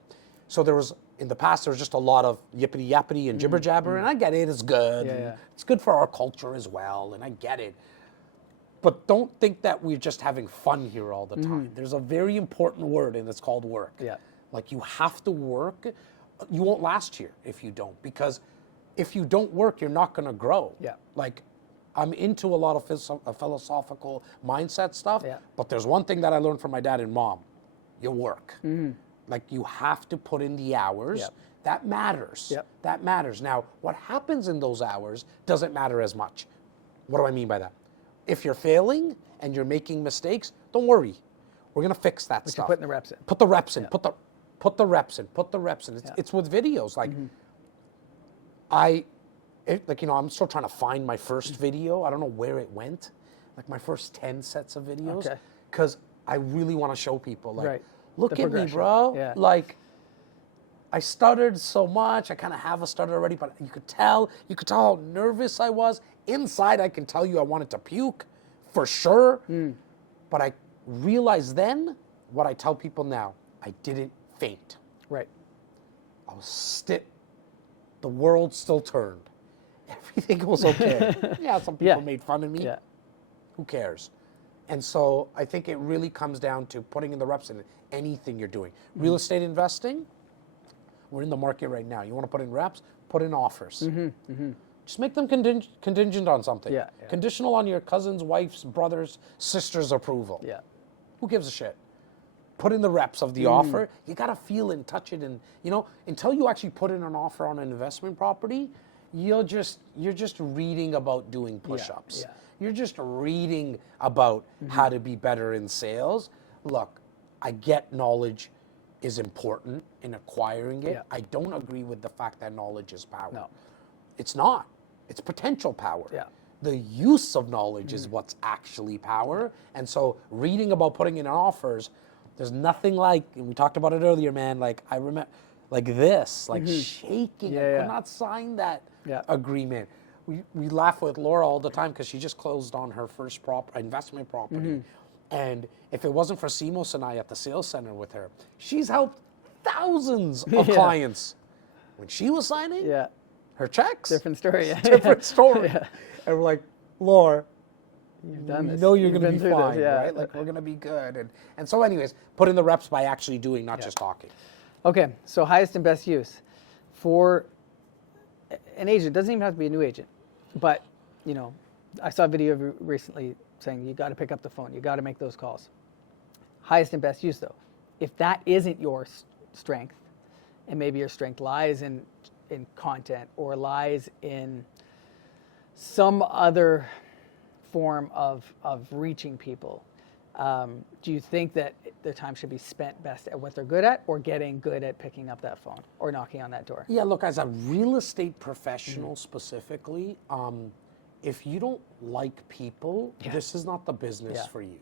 So there was, in the past, there was just a lot of yippity yappity and jibber jabber, and I get it, it's good. It's good for our culture as well, and I get it. But don't think that we're just having fun here all the time. There's a very important word, and it's called work. Yeah. Like, you have to work. You won't last here if you don't, because if you don't work, you're not going to grow. Yeah. Like, I'm into a lot of philosophical mindset stuff, but there's one thing that I learned from my dad and mom. You work. Like, you have to put in the hours. That matters. That matters. Now, what happens in those hours doesn't matter as much. What do I mean by that? If you're failing and you're making mistakes, don't worry. We're going to fix that stuff. You're putting the reps in. Put the reps in. Put the reps in. Put the reps in. It's with videos. Like, I'm still trying to find my first video. I don't know where it went. Like, my first 10 sets of videos. Because I really want to show people. Like, look at me, bro. Like, I stuttered so much. I kind of have a stutter already, but you could tell how nervous I was. Inside, I can tell you I wanted to puke, for sure. But I realized then what I tell people now. I didn't faint. Right. I was still, the world still turned. Everything was okay. Some people made fun of me. Who cares? And so I think it really comes down to putting in the reps in anything you're doing. Real estate investing, we're in the market right now. You want to put in reps? Put in offers. Just make them contingent on something. Conditional on your cousin's, wife's, brother's, sister's approval. Who gives a shit? Put in the reps of the offer. You got to feel and touch it. And, you know, until you actually put in an offer on an investment property, you're just reading about doing push-ups. You're just reading about how to be better in sales. Look, I get knowledge is important in acquiring it. I don't agree with the fact that knowledge is power. No. It's not. It's potential power. The use of knowledge is what's actually power. And so reading about putting in offers, there's nothing like, and we talked about it earlier, man, like I remember, like this, like shaking. I could not sign that agreement. We laugh with Laura all the time because she just closed on her first investment property. And if it wasn't for Simos and I at the sales center with her, she's helped thousands of clients. When she was signing her checks, different story. Different story. And we're like, Laura, you've done this. Know you're going to be fine, right? Like, we're going to be good. And so anyways, put in the reps by actually doing, not just talking. Okay, so highest and best use. For an agent, doesn't even have to be a new agent, but, you know, I saw a video of you recently saying you got to pick up the phone, you got to make those calls. Highest and best use, though. If that isn't your strength, and maybe your strength lies in content or lies in some other form of reaching people, do you think that their time should be spent best at what they're good at, or getting good at picking up that phone or knocking on that door? Yeah, look, as a real estate professional specifically, if you don't like people, this is not the business for you.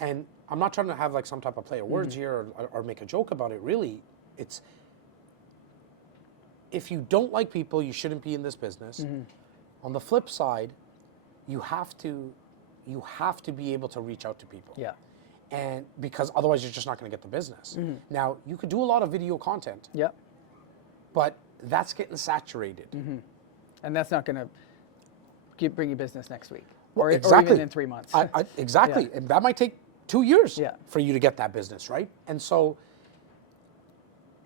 And I'm not trying to have like some type of play of words here or make a joke about it. Really, it's, if you don't like people, you shouldn't be in this business. On the flip side, you have to be able to reach out to people. And because otherwise you're just not going to get the business. Now, you could do a lot of video content. But that's getting saturated. And that's not going to bring you business next week. Or even in 3 months. Exactly. And that might take 2 years for you to get that business, right? And so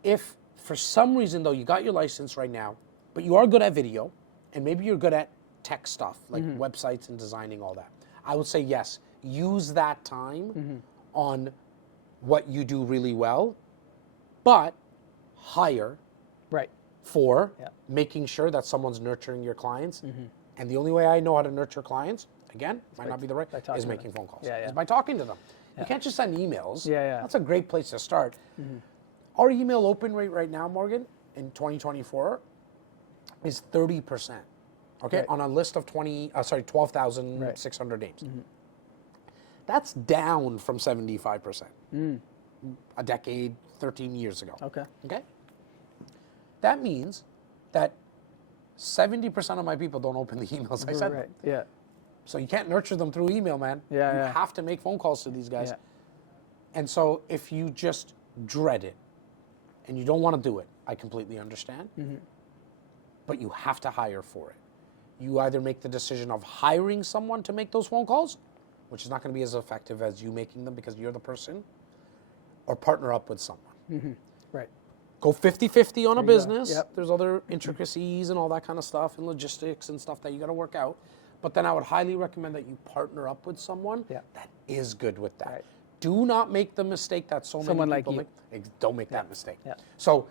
if for some reason, though, you got your license right now, but you are good at video, and maybe you're good at tech stuff, like websites and designing, all that. I would say yes, use that time on what you do really well, but hire for making sure that someone's nurturing your clients. And the only way I know how to nurture clients, again, might not be the right, is making phone calls. Is by talking to them. You can't just send emails. That's a great place to start. Our email open rate right now, Morgan, in 2024 is 30%. Okay, on a list of 12,600 names. That's down from 75% a decade, 13 years ago. Okay. That means that 70% of my people don't open the emails I send them. So you can't nurture them through email, man. You have to make phone calls to these guys. And so if you just dread it and you don't want to do it, I completely understand. But you have to hire for it. You either make the decision of hiring someone to make those phone calls, which is not going to be as effective as you making them because you're the person, or partner up with someone. Go 50-50 on a business. There's other intricacies and all that kind of stuff and logistics and stuff that you got to work out. But then I would highly recommend that you partner up with someone that is good with that. Do not make the mistake that so many people make. Don't make that mistake. So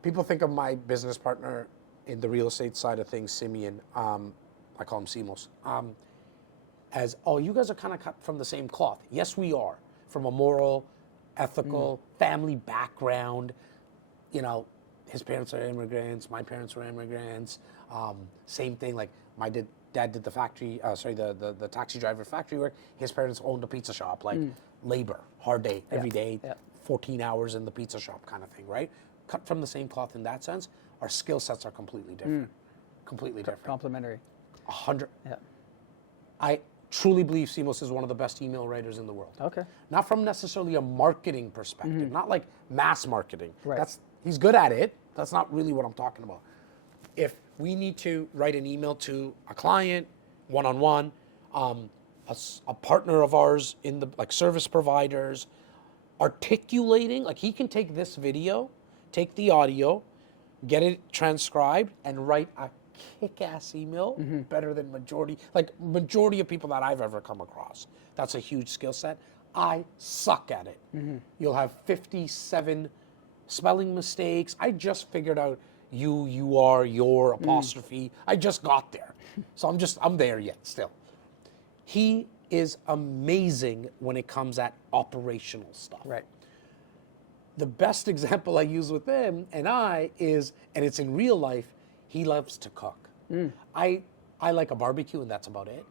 people think of my business partner in the real estate side of things, Simeon, I call him Simos, as, oh, you guys are kind of cut from the same cloth. Yes, we are. From a moral, ethical, family background. You know, his parents are immigrants, my parents were immigrants. Same thing, like my dad did the factory, the taxi driver factory work. His parents owned a pizza shop, like labor, hard day, every day, 14 hours in the pizza shop kind of thing, right? Cut from the same cloth in that sense. Our skill sets are completely different. Completely different. Complementary. 100. I truly believe Simos is one of the best email writers in the world. Not from necessarily a marketing perspective, not like mass marketing. He's good at it. That's not really what I'm talking about. If we need to write an email to a client, one-on-one, a partner of ours in the, like, service providers, articulating, like, he can take this video, take the audio, get it transcribed, and write a kick-ass email better than majority of people that I've ever come across. That's a huge skill set. I suck at it. You'll have 57 spelling mistakes. I just figured out you are, your apostrophe. I just got there. So I'm there yet still. He is amazing when it comes at operational stuff. The best example I use with him and is, and it's in real life, he loves to cook. I like a barbecue and that's about it.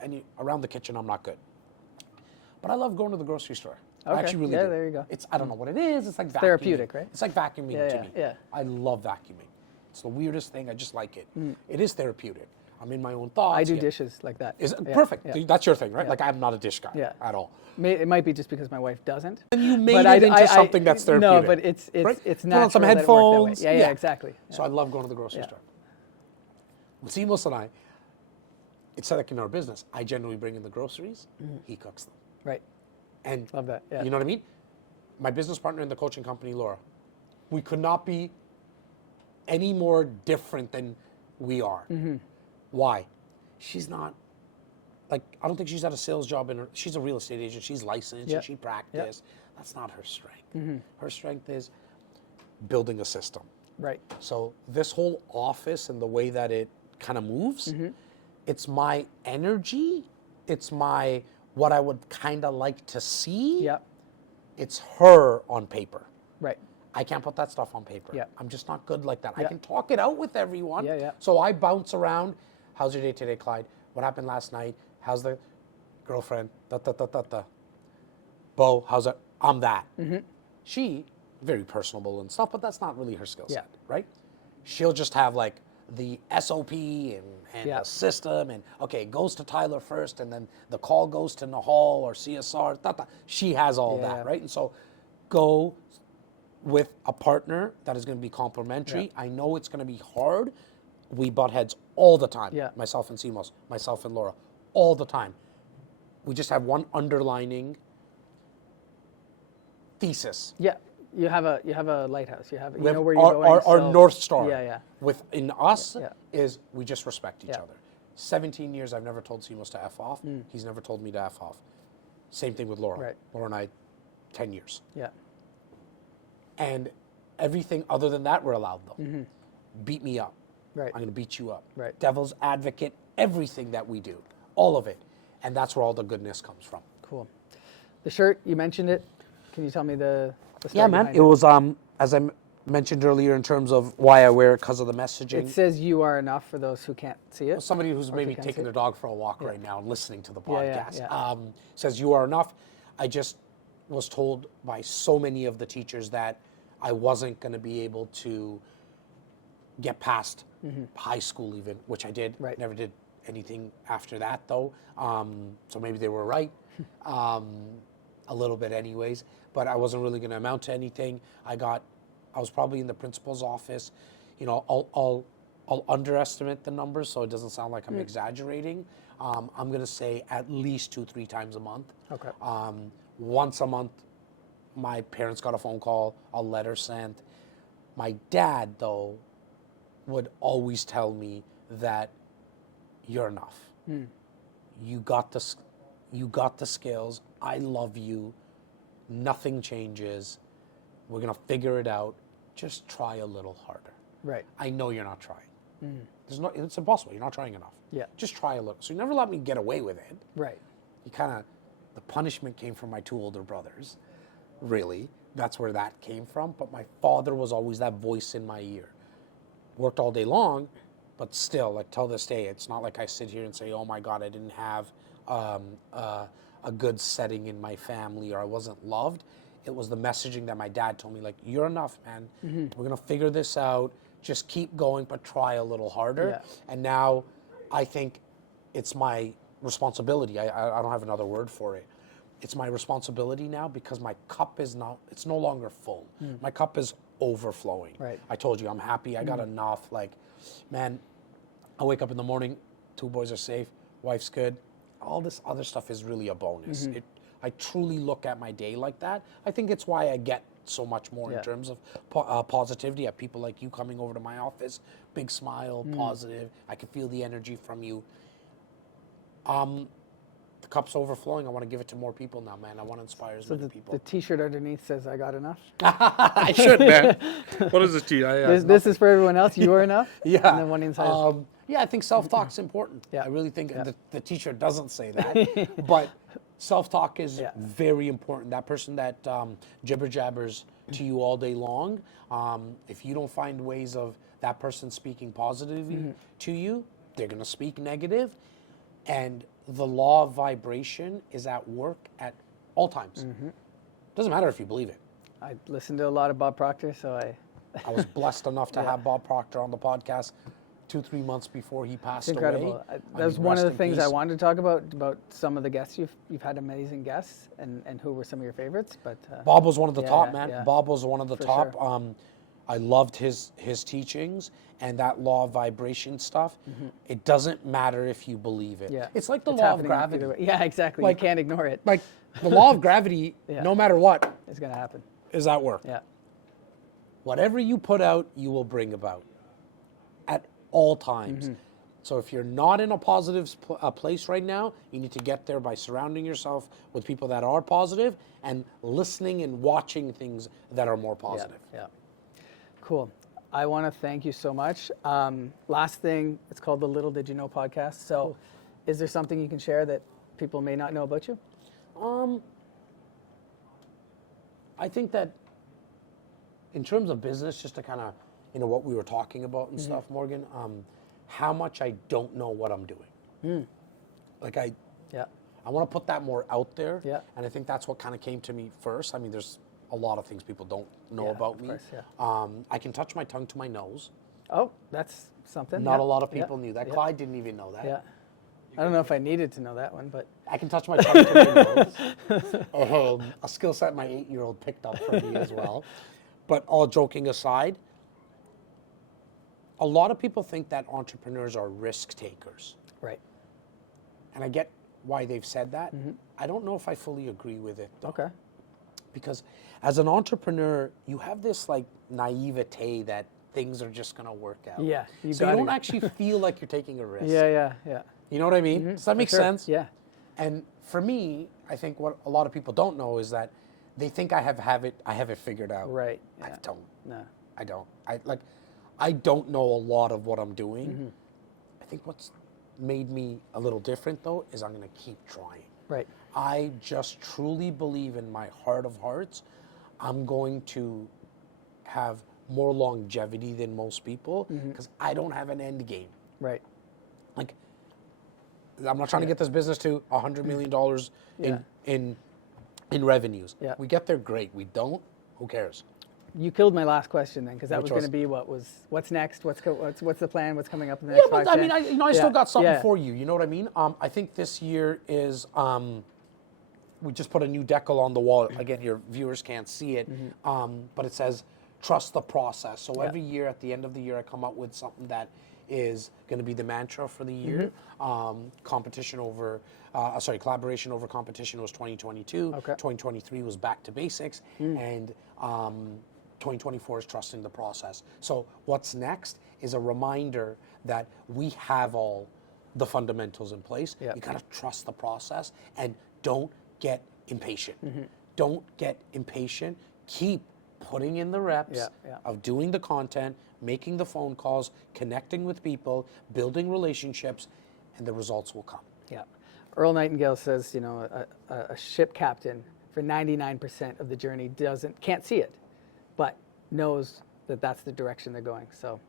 And around the kitchen, I'm not good. But I love going to the grocery store. I actually really do. There you go. I don't know what it is. It's like vacuuming. Therapeutic, right? It's like vacuuming to me. I love vacuuming. It's the weirdest thing. I just like it. It is therapeutic. I'm in my own thoughts. I do dishes like that. Is it perfect? That's your thing, right? Like, I'm not a dish guy at all. It might be just because my wife doesn't. And you made it into something that's therapeutic. No, but it's natural. Put on some headphones. Yeah, exactly. So I love going to the grocery store. With Simos and I, it's like in our business, I generally bring in the groceries. He cooks them. And love that. You know what I mean? My business partner in the coaching company, Laura, we could not be any more different than we are. Why? She's not, like, I don't think she's at a sales job. She's a real estate agent. She's licensed and she practiced. That's not her strength. Her strength is building a system. So this whole office and the way that it kind of moves, it's my energy. It's what I would kind of like to see. It's her on paper. I can't put that stuff on paper. I'm just not good like that. I can talk it out with everyone. So I bounce around. How's your day today, Clyde? What happened last night? How's the girlfriend? Bo, how's it? I'm that. She, very personable and stuff, but that's not really her skill set, right? She'll just have like the SOP and the system and, okay, it goes to Tyler first and then the call goes to Nahal or CSR. She has all that, right? And so go with a partner that is going to be complementary. I know it's going to be hard. We butt heads all the time. Myself and Simos, myself and Laura, all the time. We just have one underlining thesis. You have a lighthouse. You We have know where you're going. Our North Star. Yeah. Within us Yeah. is we just respect each other. 17 years I've never told Simos to F off. He's never told me to F off. Same thing with Laura. Right. Laura and I, 10 years. Yeah. And everything other than that, we're allowed though. Beat me up. Right. I'm going to beat you up. Right. Devil's advocate, everything that we do, all of it. And that's where all the goodness comes from. Cool. The shirt, you mentioned it. Can you tell me the story Yeah, man. behind It was, as I mentioned earlier, in terms of why I wear it, because of the messaging. It says "You are enough" for those who can't see it. Somebody who's maybe can't see taking it. their dog for a walk right now and listening to the Yeah, podcast says you are enough. I just was told by so many of the teachers that I wasn't going to be able to get past high school even, which I did. Right. Never did anything after that though. So maybe they were right a little bit anyways, but I wasn't really going to amount to anything. I was probably in the principal's office. You know, I'll underestimate the numbers so it doesn't sound like I'm exaggerating. I'm going to say at least 2-3 times a month. Okay. Once a month, my parents got a phone call, a letter sent. My dad, though, would always tell me that you're enough. You got the skills. I love you. Nothing changes. We're going to figure it out. Just try a little harder. Right. I know you're not trying. It's impossible. You're not trying enough. Yeah. Just try a little. So you never let me get away with it. Right. The punishment came from my 2 older brothers, really. That's where that came from. But my father was always that voice in my ear. Worked all day long, but still, like till this day, it's not like I sit here and say, oh my God, I didn't have a good setting in my family or I wasn't loved. It was the messaging that my dad told me, like, you're enough, man. We're going to figure this out. Just keep going, but try a little harder. Yeah. And now I think it's my responsibility. I don't have another word for it. It's my responsibility now because my cup it's no longer full. My cup is overflowing. Right. I told you I'm happy. I got enough. Like, man, I wake up in the morning, 2 boys are safe, wife's good. All this other stuff is really a bonus. I truly look at my day like that. I think it's why I get so much more in terms of positivity. I have people like you coming over to my office, big smile, positive. I can feel the energy from you. The cup's overflowing. I want to give it to more people now, man. I want to inspire as many people. The T-shirt underneath says "I got enough." I should, man. What is this T-shirt? This is for everyone else. You are enough. Yeah. And then one inside. Yeah, I think self-talk's important. Yeah. I really think the T-shirt doesn't say that, but self-talk is very important. That person that jibber jabbers to you all day long, if you don't find ways of that person speaking positively to you, they're going to speak negative. And the law of vibration is at work at all times. Doesn't matter if you believe it. I listened to a lot of Bob Proctor, so I was blessed enough to have Bob Proctor on the podcast 2-3 months before he passed it's incredible. away. That was one of the things I wanted to talk about some of the guests. You've had amazing guests, and who were some of your favorites? But Bob was one of the top, man. yeah. Bob was one of the For top. sure. I loved his teachings and that law of vibration stuff. It doesn't matter if you believe it. Yeah. It's like the It's law of happening gravity. either way. Yeah, exactly. Like- you can't ignore it. Like the law of gravity, no matter what, It's going to happen. is at work. Yeah. Whatever you put out, you will bring about at all times. So if you're not in a positive place right now, you need to get there by surrounding yourself with people that are positive and listening and watching things that are more positive. Yeah. Cool. I want to thank you so much. Last thing, it's called the Little Did You Know podcast. So is there something you can share that people may not know about you? I think that in terms of business, just to kind of, what we were talking about and stuff, Morgan, how much I don't know what I'm doing. Like I want to put that more out there. Yeah. And I think that's what kind of came to me first. I mean, there's a lot of things people don't know about me. Course, I can touch my tongue to my nose. Oh, that's something. Not a lot of people knew that. Clyde didn't even know that. Yeah. I don't know if I needed to know that one, but I can touch my tongue to my nose. A skill set my 8-year-old picked up from me as well. But all joking aside, a lot of people think that entrepreneurs are risk takers. right. And I get why they've said that. I don't know if I fully agree with it, though. Okay. because as an entrepreneur, you have this like naivete that things are just going to work out. Yeah. So you don't actually feel like you're taking a risk. Yeah. You know what I mean? Does that make sense? Yeah. And for me, I think what a lot of people don't know is that they think I have it figured out. Right. I Yeah. don't. No. I don't. I don't know a lot of what I'm doing. Mm-hmm. I think what's made me a little different though is I'm going to keep trying. Right. I just truly believe in my heart of hearts, I'm going to have more longevity than most people because I don't have an end game. Right. Like, I'm not trying to get this business to $100 million in revenues. Yeah. We get there, great. We don't, who cares? You killed my last question then, because that Which was going to was? be what's next? What's the plan? What's coming up in the next 5, 10? I mean, I still got something Yeah. for you. You know what I mean? I think this year is, we just put a new decal on the wall. Again, your viewers can't see it, but it says, trust the process. So every year, at the end of the year, I come up with something that is going to be the mantra for the year. Collaboration over competition was 2022. Okay. 2023 was back to basics. And 2024 is trusting the process. So what's next is a reminder that we have all the fundamentals in place. Yeah. You got to trust the process and don't get impatient. Don't get impatient. Keep putting in the reps of doing the content, making the phone calls, connecting with people, building relationships, and the results will come. Yeah. Earl Nightingale says, a ship captain for 99% of the journey can't see it, but knows that that's the direction they're going. So,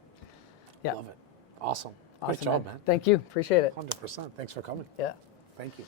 yeah. Love it. Awesome. Great job, man. Thank you. Appreciate it. 100%. Thanks for coming. Yeah. Thank you.